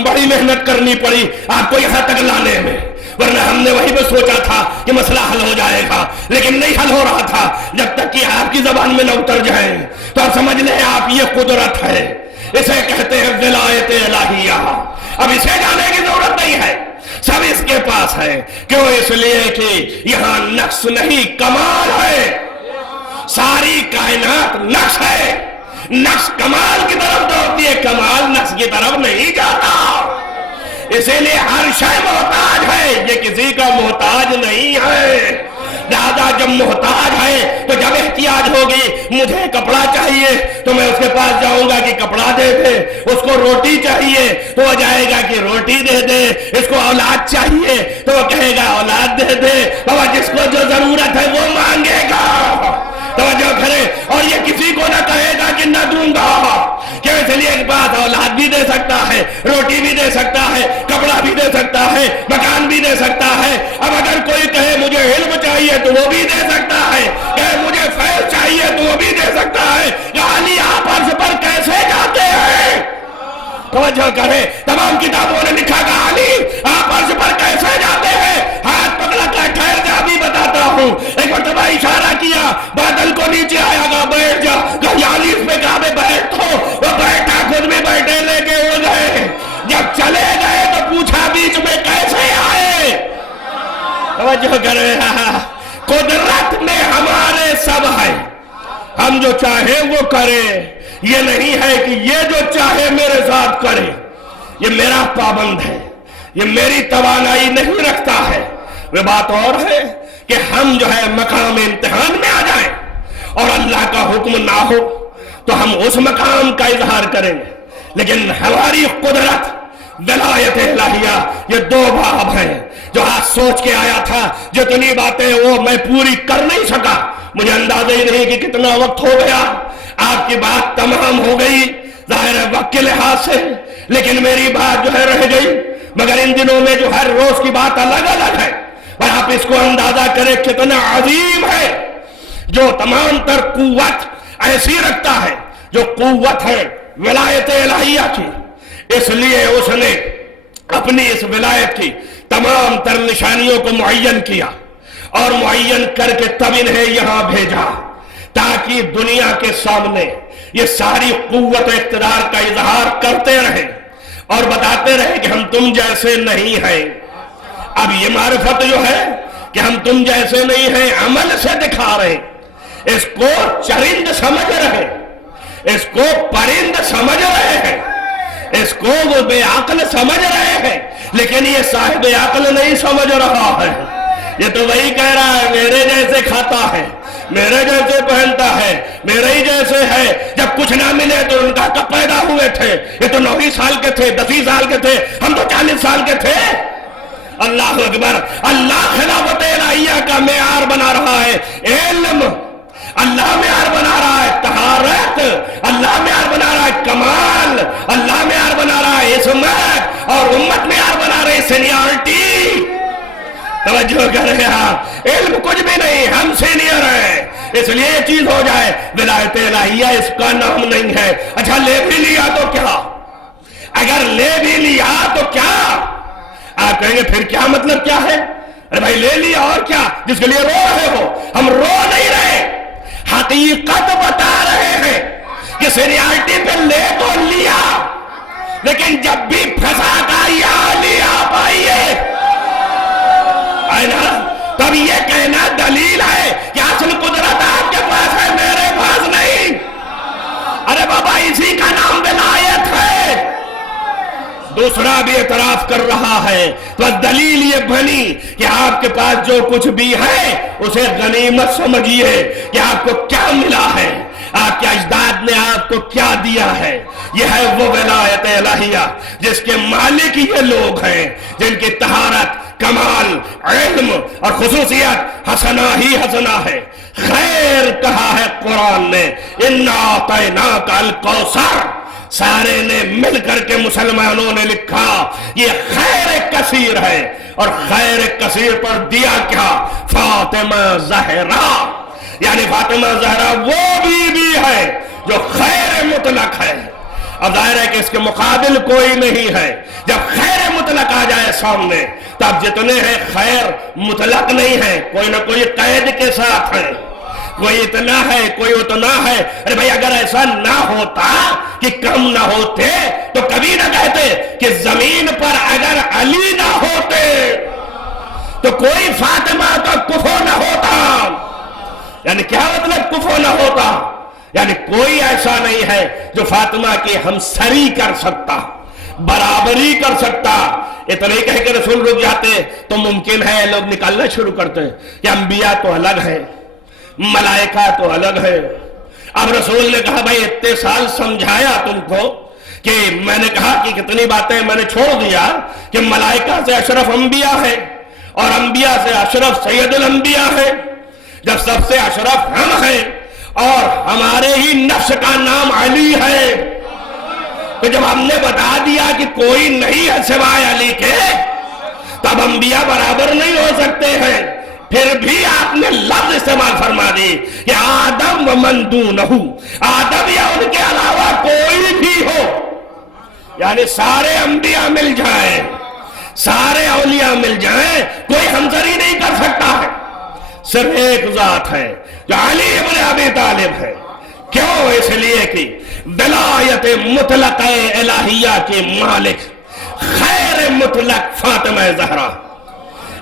بڑی محنت کرنی پڑی آپ کو یہاں تک لانے میں, ورنہ ہم نے وہی پہ سوچا تھا کہ مسئلہ حل ہو جائے گا, لیکن نہیں حل ہو رہا تھا. جب تک کہ آپ کی زبان میں نہ اتر جائیں تو آپ سمجھ لیں آپ یہ قدرت ہے, اسے کہتے ہیں ولایت الہیہ. اب اسے جانے کی ضرورت نہیں ہے, سب اس کے پاس ہے. کیوں؟ اس لیے کہ یہاں نقص نہیں کمال ہے. ساری کائنات نقص ہے, نقص کمال کی طرف دوڑتی ہے, کمال نقص کی طرف نہیں جاتا. اسی لیے ہر شے محتاج ہے, یہ کسی کا محتاج نہیں ہے. لہذا جب محتاج ہے تو جب احتیاج ہوگی, مجھے کپڑا چاہیے تو میں اس کے پاس جاؤں گا کہ کپڑا دے دے, اس کو روٹی چاہیے تو وہ جائے گا کہ روٹی دے دے, اس کو اولاد چاہیے تو وہ کہے گا اولاد دے دے. اور جس کو جو ضرورت ہے وہ مانگے گا. توجہ کرے, اور یہ کسی کو نہ کہے گا کہ نہ دوں گا, کہ اس لیے ایک بات اولاد بھی دے سکتا ہے, روٹی بھی دے سکتا ہے, کپڑا بھی دے سکتا ہے, مکان بھی دے سکتا ہے. اب اگر کوئی کہے مجھے علم چاہیے تو وہ بھی دے سکتا ہے, کہے مجھے فیض چاہیے تو وہ بھی دے سکتا ہے. کہانی آپ عرض پر کیسے جاتے ہیں؟ توجہ کرے, تمام کتابوں نے لکھا کہانی آپ عرض پر کیسے جاتے ہیں. ہاتھ پکڑا کر ٹھہر جا, بھی بتاتا ہوں. ایک مرتبہ اشارہ کیا, بادل کو نیچے آیا گا, بیٹھ جا, یعنی اس پہ کہا بیٹھ تو وہ بیٹھا, خود بھی بیٹھے لے کے اڑ گئے. جب چلے گئے تو پوچھا بیچ میں کیسے آئے. توجہ کرے, قدرت میں ہمارے سب ہے, ہم جو چاہے وہ کرے. یہ نہیں ہے کہ یہ جو چاہے میرے ساتھ کرے, یہ میرا پابند ہے, یہ میری توانائی نہیں رکھتا ہے. وہ بات اور ہے کہ ہم جو ہے مقام امتحان میں آ جائیں اور اللہ کا حکم نہ ہو تو ہم اس مقام کا اظہار کریں گے. لیکن ہماری قدرت ولایت الہیہ یہ دو باب ہیں. جو آج سوچ کے آیا تھا جتنی باتیں وہ میں پوری کر نہیں سکا, مجھے اندازہ ہی نہیں کہ کتنا وقت ہو گیا. آپ کی بات تمام ہو گئی ظاہر ہے وقت کے لحاظ سے, لیکن میری بات جو ہے رہ گئی. مگر ان دنوں میں جو ہر روز کی بات الگ الگ ہے, اور آپ اس کو اندازہ کریں کتنا عظیم ہے. جو تمام تر قوت ایسی رکھتا ہے, جو قوت ہے ولایت الہیہ کی, اس لیے اس نے اپنی اس ولایت کی تمام تر نشانیوں کو معین کیا اور معین کر کے تب انہیں یہاں بھیجا تاکہ دنیا کے سامنے یہ ساری قوت و اقتدار کا اظہار کرتے رہیں اور بتاتے رہیں کہ ہم تم جیسے نہیں ہیں۔ اب یہ معرفت جو ہے کہ ہم تم جیسے نہیں ہیں عمل سے دکھا رہے ہیں، اس کو چرند سمجھ رہے، اس کو پرند سمجھ رہے ہیں، اس کو وہ بے عقل سمجھ رہے ہیں، لیکن یہ صاحب عقل نہیں سمجھ رہا ہے۔ یہ تو وہی کہہ رہا ہے میرے جیسے کھاتا ہے، میرے جیسے پہنتا ہے، میرے ہی جیسے ہے۔ جب کچھ نہ ملے تو ان کا کب پیدا ہوئے تھے؟ یہ تو 9 سال کے تھے، 10 سال کے تھے، ہم تو 40 سال کے تھے۔ اللہ اکبر۔ اللہ خلافت الہیہ کا معیار بنا رہا ہے علم، اللہ معیار بنا رہا ہے طہارت، اللہ معیار بنا رہا ہے کمال، اللہ معیار بنا رہا ہے عصمت، اور امت معیار بنا رہی سینیارٹی۔ توجہ کر رہے ہیں، علم کچھ بھی نہیں، ہم سینئر ہیں، اس لیے یہ چیز ہو جائے۔ ولایت الہیہ اس کا نام نہیں ہے۔ اچھا لے بھی لیا تو کیا؟ اگر لے بھی لیا تو کیا؟ آپ کہیں گے پھر کیا مطلب کیا ہے؟ ارے بھائی لے لیا اور کیا؟ جس کے لیے رو رہے ہو، ہم رو نہیں رہے، حقیقت بتا رہے ہیں کہ سینیارٹی پہ لے تو لیا، لیکن جب بھی پھنسا کا یہاں لیا پائیے تب یہ کہنا دلیل ہے کہ اصل قدرت آپ کے پاس ہے، میرے پاس نہیں۔ ارے بابا اسی کا نام ولایت ہے۔ دوسرا بھی اعتراف کر رہا ہے، تو دلیل یہ بنی کہ آپ کے پاس جو کچھ بھی ہے اسے غنیمت سمجھیے کہ آپ کو کیا ملا ہے، آپ کے اجداد نے آپ کو کیا دیا ہے۔ یہ ہے وہ ولایت الہیہ جس کے مالک یہ لوگ ہیں جن کی طہارت، کمال، علم اور خصوصیت حسنہ ہی حسنہ ہے۔ خیر کہا ہے قرآن نے، اِنَّا أَعْطَيْنَاكَ الْكَوْثَرَ، سارے نے مل کر کے مسلمانوں نے لکھا یہ خیر کثیر ہے، اور خیر کثیر پر دیا کیا؟ فاطمہ زہرا، یعنی فاطمہ زہرا وہ بی بی ہے جو خیر مطلق ہے۔ اب ظاہر ہے کہ اس کے مقابل کوئی نہیں ہے۔ جب خیر مطلق آ جائے سامنے تب جتنے ہیں خیر مطلق نہیں ہے، کوئی نہ کوئی قید کے ساتھ ہے، کوئی اتنا ہے کوئی اتنا ہے۔ ارے بھائی اگر ایسا نہ ہوتا کہ کم نہ ہوتے تو کبھی نہ کہتے کہ زمین پر اگر علی نہ ہوتے تو کوئی فاطمہ کا کفو نہ ہوتا۔ یعنی کیا مطلب کفو نہ ہوتا؟ یعنی کوئی ایسا نہیں ہے جو فاطمہ کی ہمسری کر سکتا، برابری کر سکتا۔ اتنا ہی کہہ کے رسول رک جاتے تو ممکن ہے لوگ نکالنا شروع کرتے کہ انبیاء تو الگ ہے، ملائکہ تو الگ ہے۔ اب رسول نے کہا بھائی اتنے سال سمجھایا تم کو کہ میں نے کہا کہ کتنی باتیں میں نے چھوڑ دیا کہ ملائکہ سے اشرف انبیاء ہے اور انبیاء سے اشرف سید الانبیاء ہے۔ جب سب سے اشرف ہم ہیں اور ہمارے ہی نفس کا نام علی ہے، تو جب ہم نے بتا دیا کہ کوئی نہیں ہے سوائے علی کے، تب انبیاء برابر نہیں ہو سکتے ہیں۔ پھر بھی آپ نے لفظ استعمال فرما دی کہ آدم و من دونہ، آدم یا ان کے علاوہ کوئی بھی ہو، یعنی سارے انبیاء مل جائیں، سارے اولیاء مل جائیں، کوئی ہمسری نہیں کر سکتا ہے۔ صرف ایک ذات ہے جو علی ابن ابی طالب ہے۔ کیوں؟ اس لیے کہ ولایت مطلق الہیہ کے مالک خیر مطلق فاطمہ زہرا۔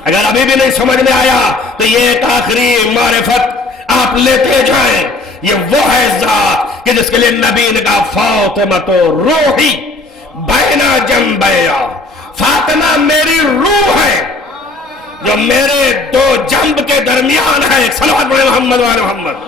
اگر ابھی بھی نہیں سمجھ میں آیا تو یہ ایک آخری معرفت آپ لیتے جائیں، یہ وہ ہے ذات کہ جس کے لیے نبی نے کہا فاطمہ تو روحی بین جنبیا، فاطمہ میری روح ہے جو میرے دو جنب کے درمیان ہے۔ صلوات علی محمد و علی محمد۔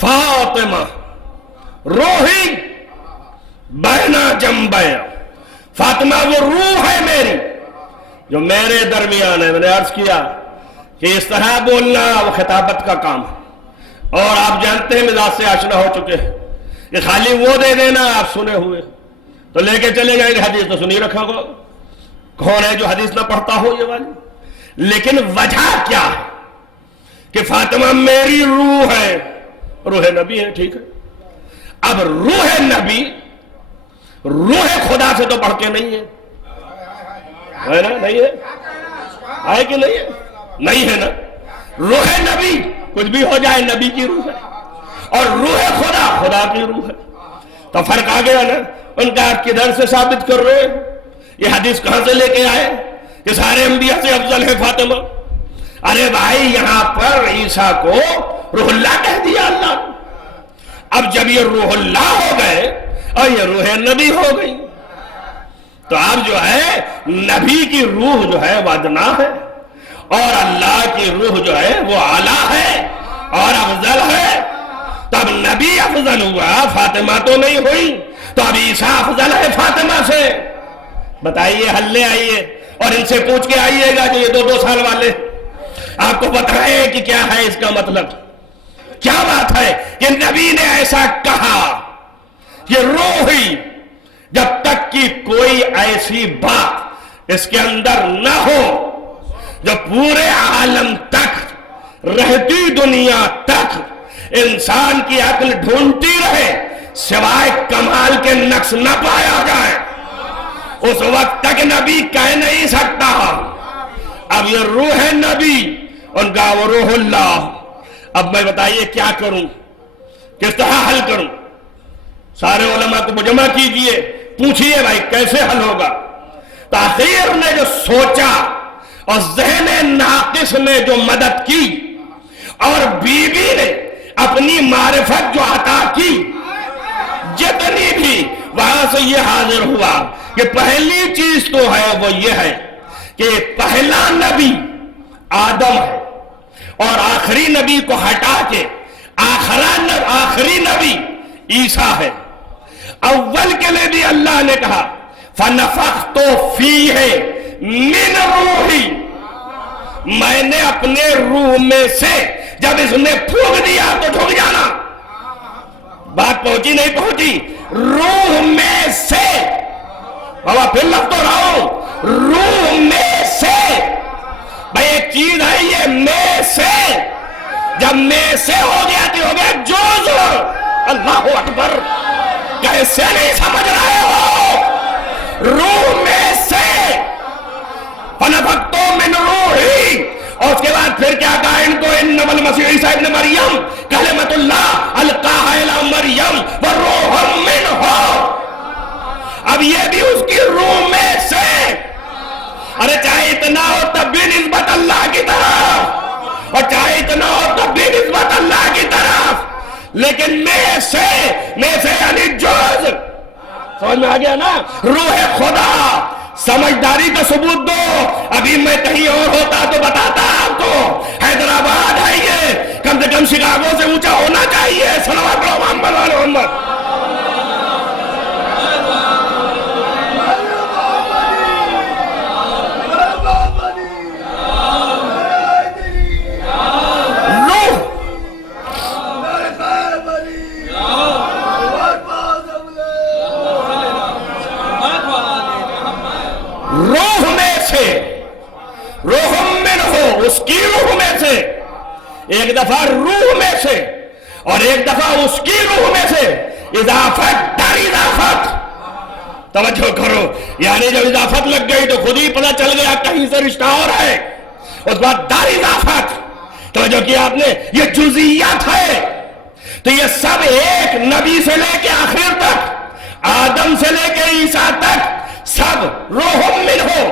فاطمہ روحی بینا جنبیا، فاطمہ وہ روح ہے میری جو میرے درمیان ہے۔ میں نے عرض کیا کہ اس طرح بولنا وہ خطابت کا کام ہے، اور آپ جانتے ہیں مزاج سے آشنا ہو چکے ہیں کہ خالی وہ دے دینا آپ سنے ہوئے تو لے کے چلے جائیں گے، حدیث تو سنی رکھا ہوگا، کون ہے جو حدیث نہ پڑھتا ہو یہ والی؟ لیکن وجہ کیا ہے کہ فاطمہ میری روح ہے، روح نبی ہے، ٹھیک ہے، اب روح نبی روح خدا سے تو بڑھ کے نہیں ہے نا؟ نہیں ہے کہ نہیں ہے؟ نہیں ہے نا؟ روح نبی کچھ بھی ہو جائے نبی کی روح ہے، اور روح خدا خدا کی روح ہے، تو فرق آ گیا نا؟ ان کا آپ کدھر سے ثابت کر رہے ہیں؟ یہ حدیث کہاں سے لے کے آئے کہ سارے انبیاء سے افضل ہے فاطمہ؟ ارے بھائی یہاں پر عیسیٰ کو روح اللہ کہہ دیا اللہ نے، اب جب یہ روح اللہ ہو گئے اور یہ روح نبی ہو گئی تو اب جو ہے نبی کی روح جو ہے وہ ادنا ہے اور اللہ کی روح جو ہے وہ اعلیٰ ہے اور افضل ہے، تب نبی افضل ہوا، فاطمہ تو نہیں ہوئی، تو اب عیسیٰ افضل ہے فاطمہ سے؟ بتائیے، حل لے آئیے اور ان سے پوچھ کے آئیے گا جو یہ 2 سال والے آپ کو بتائیں کہ کیا ہے اس کا مطلب، کیا بات ہے کہ نبی نے ایسا کہا کہ روح ہی جب تک کہ کوئی ایسی بات اس کے اندر نہ ہو جو پورے عالم تک رہتی دنیا تک انسان کی عقل ڈھونڈتی رہے سوائے کمال کے نقص نہ پایا جائے، اس وقت تک نبی کہہ نہیں سکتا۔ اب یہ روح نبی ان کا وہ روح اللہ، اب میں بتائیے کیا کروں، کس طرح حل کروں؟ سارے علماء کو جمع کیجئے، پوچھئے بھائی کیسے حل ہوگا؟ تاخیر نے جو سوچا اور ذہن ناقص نے جو مدد کی اور بی بی نے اپنی معرفت جو عطا کی، جتنی بھی وہاں سے یہ حاضر ہوا کہ پہلی چیز تو ہے وہ یہ ہے کہ پہلا نبی آدم ہے اور آخری نبی کو ہٹا کے آخری نبی عیسیٰ ہے۔ اول کے لیے بھی اللہ نے کہا فَنَفَخْتُ فِيهِ مِنْ رُوحِي، میں نے اپنے روح میں سے جب اس نے پھونک دیا تو جھک جانا۔ بات پہنچی نہیں پہنچی؟ روح میں سے، بابا پھر لگ تو رہا ہوں، روح میں سے، بھائی ایک چیز ہے یہ میں سے، جب میں سے ہو گیا تو ہو گیا جوز۔ اللہ اکبر، کیسے نہیں سمجھ رہے ہو؟ روح میں سے، فَنَفَخْتُ مِنْ رُوحِي، اور اس کے بعد پھر کیا کہا ان کو؟ اِنَّمَا الْمَسِيحُ عِیسیٰ ابْنُ مَرْیَم کَلِمَۃُ اللَّهِ أَلْقَاهَا إِلَىٰ مَرْیَم وَرُوحٌ مِّنْهُ، اب یہ بھی اس کی روح میں سے۔ ارے چاہے اتنا ہو تب بھی نسبت اللہ کی طرف، اور چاہے اتنا ہو تب بھی نسبت اللہ کی طرف، لیکن میں سے یعنی جوز، سمجھ میں آ گیا نا؟ روح خدا، سمجھداری کا ثبوت دو۔ ابھی میں کہیں اور ہوتا تو بتاتا آپ کو، حیدرآباد ہے یہ، کم سے کم شکاگو سے اونچا ہونا چاہیے۔ صلوات پڑھو محمد وعلی محمد۔ روح میں سے، روح من ہو، اس کی روح میں سے، ایک دفعہ روح میں سے اور ایک دفعہ اس کی روح میں سے، اضافت در اضافت، توجہ کرو، یعنی جب اضافت لگ گئی تو خود ہی پتہ چل گیا کہیں سے رشتہ اور ہے، اس بعد در اضافت، توجہ کیا آپ نے، یہ جزئیات ہے، تو یہ سب ایک نبی سے لے کے آخر تک، آدم سے لے کے عیسیٰ تک، سب روح من ہو،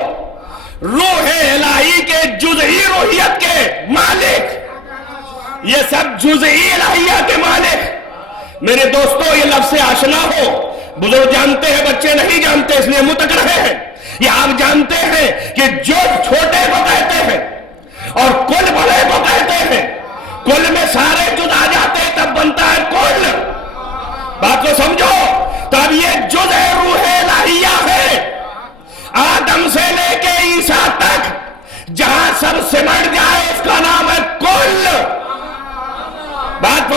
روح الہی کے جزئی روحیت کے مالک، یہ سب جزئی الہیت کے مالک۔ میرے دوستو یہ لفظ سے آشنا ہو، بزرگ جانتے ہیں بچے نہیں جانتے اس لیے منہ تک رہے ہیں، یہ آپ جانتے ہیں کہ جو چھوٹے کو کہتے ہیں اور کل بڑے کو کہتے ہیں، کل میں سارے جز آ جاتے ہیں تب بنتا ہے کل، بات کو سمجھو، تب یہ جز روح الہیہ ہے، آدم سے لے کے عیسیٰ تک جہاں سب سمٹ جائے اس کا نام ہے کل، بات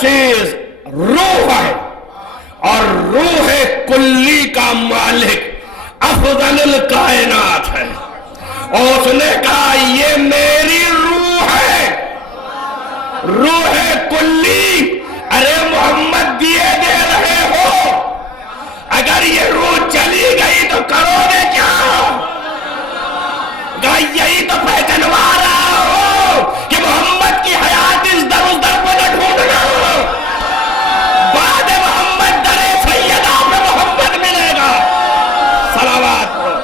چیز روح ہے، اور روح کلی کا مالک افضل الکائنات ہے، اور اس نے کہا یہ میری روح ہے، روح کلی۔ ارے محمد دیے دے رہے ہو، اگر یہ روح چلی گئی تو کرو گے کیا؟ یہی تو پہچانوا رہا ہو کہ محمد کی حیات اس در اس در پہ نہ ڈھونڈنا، بعد محمد در سیدہ میں محمد ملے گا۔ صلوات پڑھو۔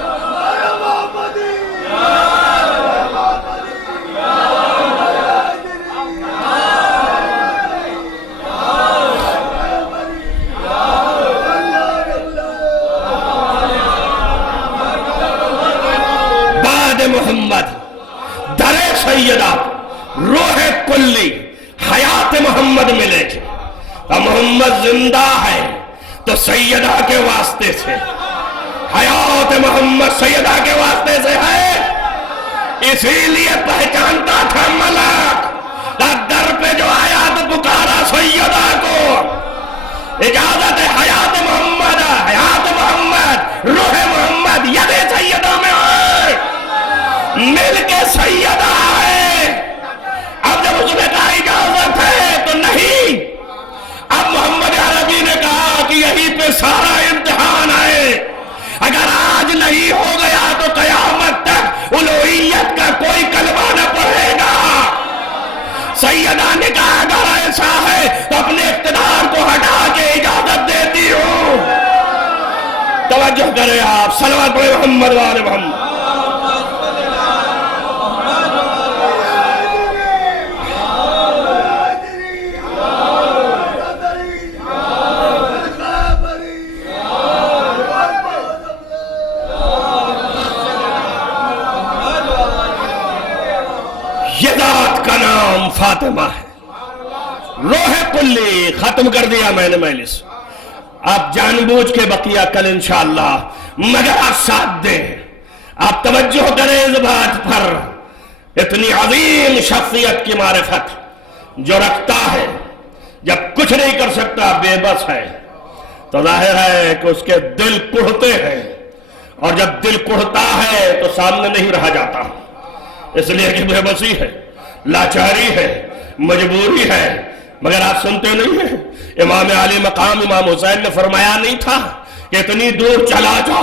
محمد در سیدہ روح کلی حیات محمد ملے گی، تو محمد زندہ ہے تو سیدہ کے واسطے سے، حیات محمد سیدہ کے واسطے سے ہے، اسی لیے پہچانتا تھا ملک در پہ جو آیا تو پکارا سیدہ کو، اجازت ہے حیات محمد، حیات محمد، روح محمد ید سیدہ میں ہے، مل کے سیدہ ہے۔ اب جب اس نے کہا اجازت ہے تو نہیں، اب محمد عربی نے کہا کہ یہی پہ سارا امتحان ہے، اگر آج نہیں ہو گیا تو قیامت تک الوہیت کا کوئی کلمہ نہ پڑھے گا۔ سیدہ نے کہا اگر ایسا ہے تو اپنے اقتدار کو ہٹا کے اجازت دیتی ہوں۔ توجہ کریں آپ، صلوات پڑھیں محمد وآل محمد۔ یہ ذات کا نام فاطمہ ہے، روح کلی۔ ختم کر دیا میں نے مجلس، آپ جان بوجھ کے بقیہ کل انشاءاللہ، مگر آپ ساتھ دیں، آپ توجہ کریں اس بات پر، اتنی عظیم شخصیت کی معرفت جو رکھتا ہے، جب کچھ نہیں کر سکتا بے بس ہے، تو ظاہر ہے کہ اس کے دل کڑھتے ہیں، اور جب دل کڑھتا ہے تو سامنے نہیں رہا جاتا، اس لیے کہ بے بسی ہے، لاچاری ہے، مجبوری ہے۔ مگر آپ سنتے نہیں ہیں، امام علی مقام امام حسین نے فرمایا نہیں تھا کہ اتنی دور چلا جا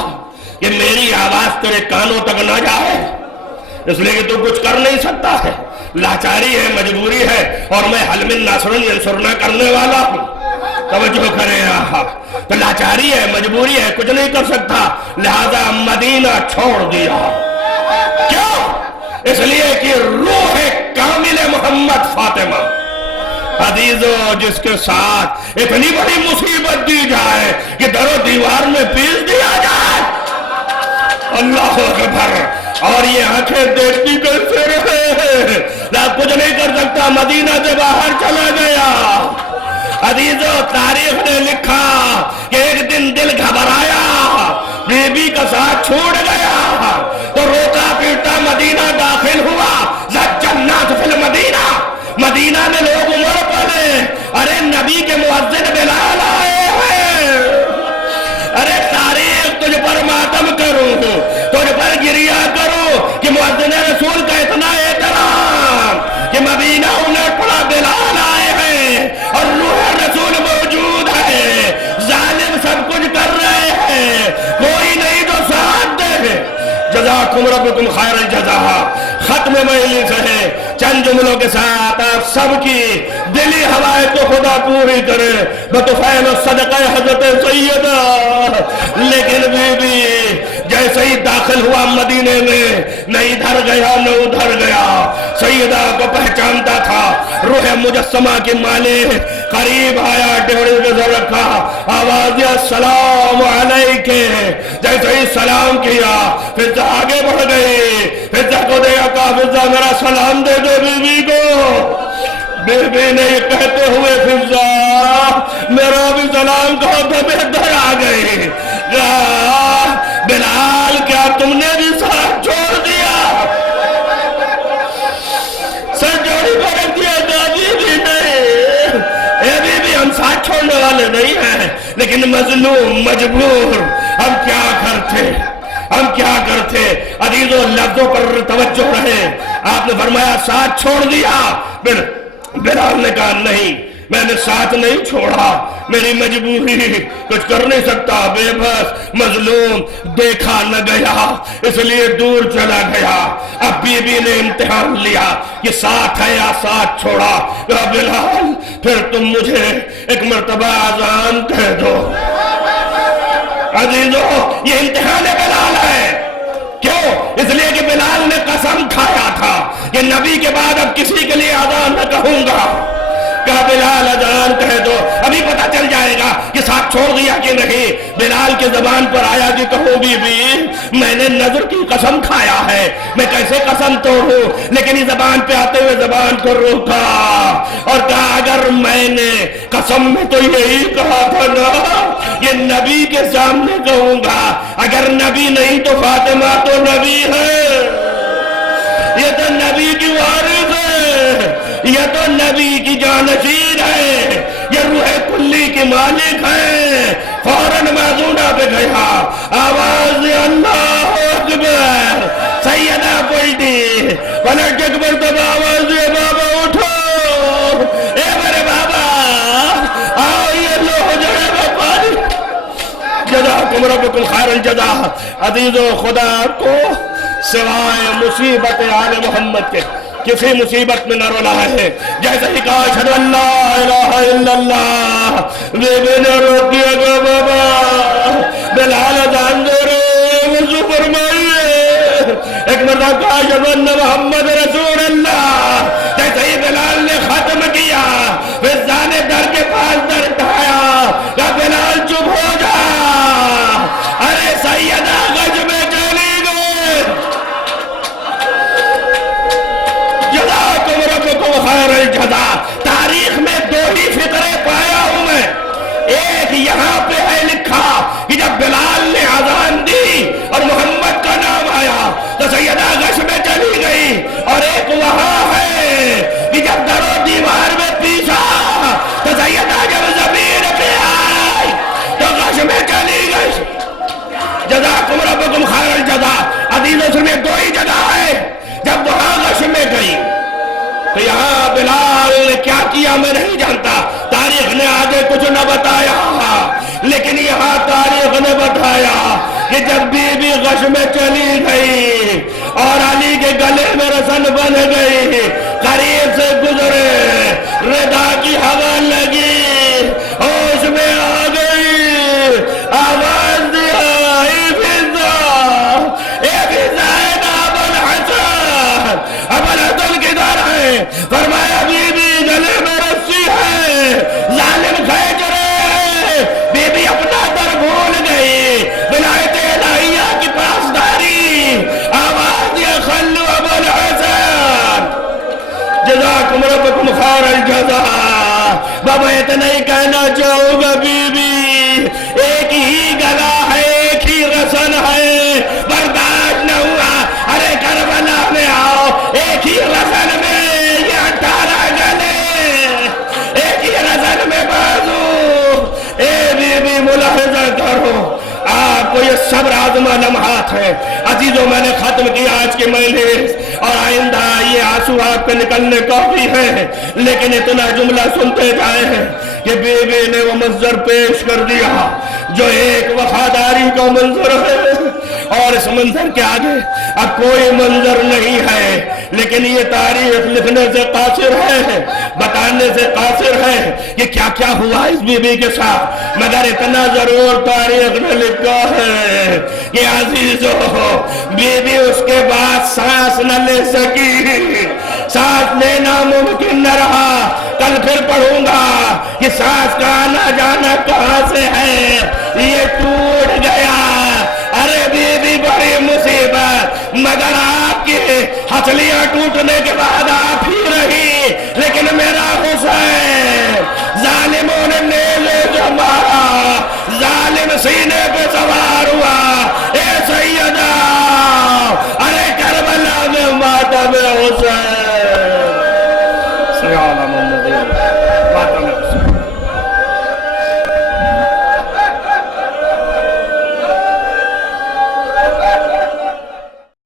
کہ میری آواز تیرے کانوں تک نہ جائے، اس لیے کہ تو کچھ کر نہیں سکتا ہے، لاچاری ہے، مجبوری ہے، اور میں حل من ناصر ینصرنا کرنے والا ہوں۔ توجہ کریں آپ، تو لاچاری ہے، مجبوری ہے، کچھ نہیں کر سکتا، لہذا مدینہ چھوڑ دیا۔ کیوں؟ اس لیے کہ روح کامل محمد فاطمہ، عزیزو، جس کے ساتھ اتنی بڑی مصیبت دی جائے کہ در و دیوار میں پیس دیا جائے، اللہ اکبر، اور یہ آنکھیں دیکھتی کیسے رہے، کچھ نہیں کر سکتا، مدینہ سے باہر چلا گیا۔ عزیزو، تاریخ نے لکھا کہ ایک دن دل گھبرایا، بی بی کا ساتھ چھوڑ گیا، تو روتا پیٹا مدینہ داخل ہوا، زج الناس فی المدینہ، مدینہ میں لوگ امر پڑے، ارے نبی کے مؤذن بلال آئے ہیں، ارے تاریخ تجھ پر ماتم کروں، تجھ پر گریہ کروں کہ مؤذن رسول کا اتنا احترام کہ مدینہ الٹ پڑا، بلال آئے ہیں اور روح رسول موجود ہے، ظالم سب کچھ کر رہے ہیں، کوئی نہیں جو ساتھ دے۔ جزاکم ربکم خیر الجزا۔ ختم مجلس ہے، چند جملوں کے ساتھ آپ سب کی دلی ہوائیں تو خدا پوری کرے بطفیل الصدقہ حضرت سیدہ۔ لیکن بی بی جیسے ہی داخل ہوا مدینے میں، نہ ادھر گیا نہ ادھر گیا، سیدہ کو پہچانتا تھا، روح مجسمہ کی مالک قریب آیا، ڈیوڑی پہ سر رکھا، آواز السلام علیکہ، جیسے ہی سلام کیا پھر سے آگے بڑھ گئی، پھر سے کو دیا کہا فضہ میرا سلام دے دے بی بی کو۔ بی بی نے یہ کہتے ہوئے فضہ میرا بھی سلام کہو تو بہتر آ گئی، بلال کیا تم نے بھی ساتھ چھوڑ دیا؟ سر جوڑی پر رکھ دیا، دادی بھی نہیں، اے والے نہیں ہیں، لیکن مظلوم مجبور ہم کیا کرتے، ہم کیا کرتے؟ عزیزو لفظوں پر توجہ رہے۔ آپ نے فرمایا ساتھ چھوڑ دیا، بلال نے کہا نہیں میں نے ساتھ نہیں چھوڑا، میری مجبوری، کچھ کر نہیں سکتا، بے بس مظلوم، دیکھا نہ گیا اس لیے دور چلا گیا۔ اب بی بی نے امتحان لیا کہ ساتھ ہے یا ساتھ چھوڑا۔ کہا بلال پھر تم مجھے ایک مرتبہ اذان کہہ دو۔ عزیزو یہ امتحان بلال ہے، کیوں؟ اس لیے کہ بلال نے قسم کھایا تھا کہ نبی کے بعد اب کسی کے لیے اذان نہ کہوں گا۔ کہا بلال اذان کہہ دو، ابھی پتہ چل جائے گا کہ ساتھ چھوڑ دیا کہ نہیں۔ بلال کے زبان پر آیا کہ کہو بی بی میں نے نظر کی قسم کھایا ہے، میں کیسے قسم توڑوں؟ لیکن یہ زبان پہ آتے ہوئے زبان کو روکا اور کہا اگر میں نے قسم میں تو یہی کہا تھا نا، یہ نبی کے سامنے کہوں گا، اگر نبی نہیں تو فاطمہ تو نبی ہے، یہ تو نبی کی وارث ہے، یہ تو نبی کی جانشین ہے، یہ روح کلی کی مالک ہے۔ فوراً معزونہ پہ گیا، آواز دے اللہ اکبر، سیدہ پلٹی پلٹ کے مرتبہ آواز دے بابا اٹھو، اے میرے بابا آؤ یہ لو ہو جائے گا پانی۔ جزاکم ربکم خیر الجزا۔ عزیزو خدا کو سوائے مصیبت آل محمد کے کسی مصیبت میں نہ رونا ہے۔ جیسے ہی کہا اشہدو ان لا الہ الا اللہ، بی بی نے روک دیا گا بابا بلال اذان دے رہے وضو فرمائیے۔ ایک مرتبہ کہا اشہدو ان محمد رسول اللہ، جیسے ہی بلال نے ختم کیا پھر جانب در کے پاس در اٹھایا، کہا بلال چپ ہو جا، ارے سیدہ غش میں چلی گئے۔ جزاکم ربکم خیر الجزا۔ تاریخ میں دو ہی فقرے پایا ہوں میں، ایک یہاں پہ ہے لکھا کہ جب بلال نے اذان دی اور محمد کا نام آیا تو سیدہ غش میں چلی گئی، اور ایک وہاں ہے کہ جب در و دیوار میں پیچھا تو سیدہ جب زمین پہ آئی تو غش میں چلی گئی۔ جزاکم ربکم خیر الجزا۔ عزیزوں سے میں دو ہی جگہ ہے، جب وہاں غش میں گئی تو یہاں بلال نے کیا کیا میں نہیں جانتا، تاریخ نے آگے کچھ نہ بتایا، لیکن یہاں تاریخ نے بتایا کہ جب بی بی غش میں چلی گئی اور علی کے گلے میں رسن بن گئی، قریب سے گزرے، ردا کی ہوا لگی، ہوش میں آ گئی، آواز دیا اے فضا، اے فضا ابو الحسن، ابو الحسن کدھر ہے؟ فرمایا بی بی گلے میں رسی ہے، ظالم کھینچ رہے ہیں۔ بی بی اپنا در بھول گئی، ولایت الہیہ کی پاسداری، آواز دیا خلو ابو الحسن۔ جزاکم ربکم خیر الجزا۔ بابا اتنا ہی کہنا چاہوں گا بی بی ایک ہی گلا ہے، ایک ہی رسن ہے، برداشت نہ ہوا، ارے کربلا میں آؤ، ایک ہی رسن میں یہ 18 گلے، ایک ہی رسن میں بازو۔ اے بی بی ملاحظہ کرو، آپ کو یہ صبر آزما لمحات ہے۔ عزیزوں میں نے ختم کیا آج کے مجلس، اور آئندہ یہ آنسو آپ پہ نکلنے کافی ہے، لیکن اتنا جملہ سنتے جائے ہیں کہ بی بی نے وہ منظر پیش کر دیا جو ایک وفاداری کا منظر ہے، اور اس منظر کے آگے اب کوئی منظر نہیں ہے، لیکن یہ تاریخ لکھنے سے قاصر ہے، بتانے سے قاصر ہے کہ کیا کیا ہوا اس بی بی کے ساتھ، مگر اتنا ضرور تاریخ نے لکھا ہے کہ عزیزو بی بی اس کے بعد سانس نہ لے سکی، سانس لینا ممکن نہ رہا۔ کل پھر پڑھوں گا کہ سانس کا آنا جانا کہاں سے ہے، یہ ٹوٹ گیا۔ ارے بی بی بڑی مصیبت، مگر آپ کی ہتھیلیاں ٹوٹنے کے بعد آپ ہی رہی، لیکن میرا حسین ظالموں نے نیزے جو مارا، ظالم سینے پہ سوار ہوا، اے سیدہ ارے کربلا میں ماتم حسین۔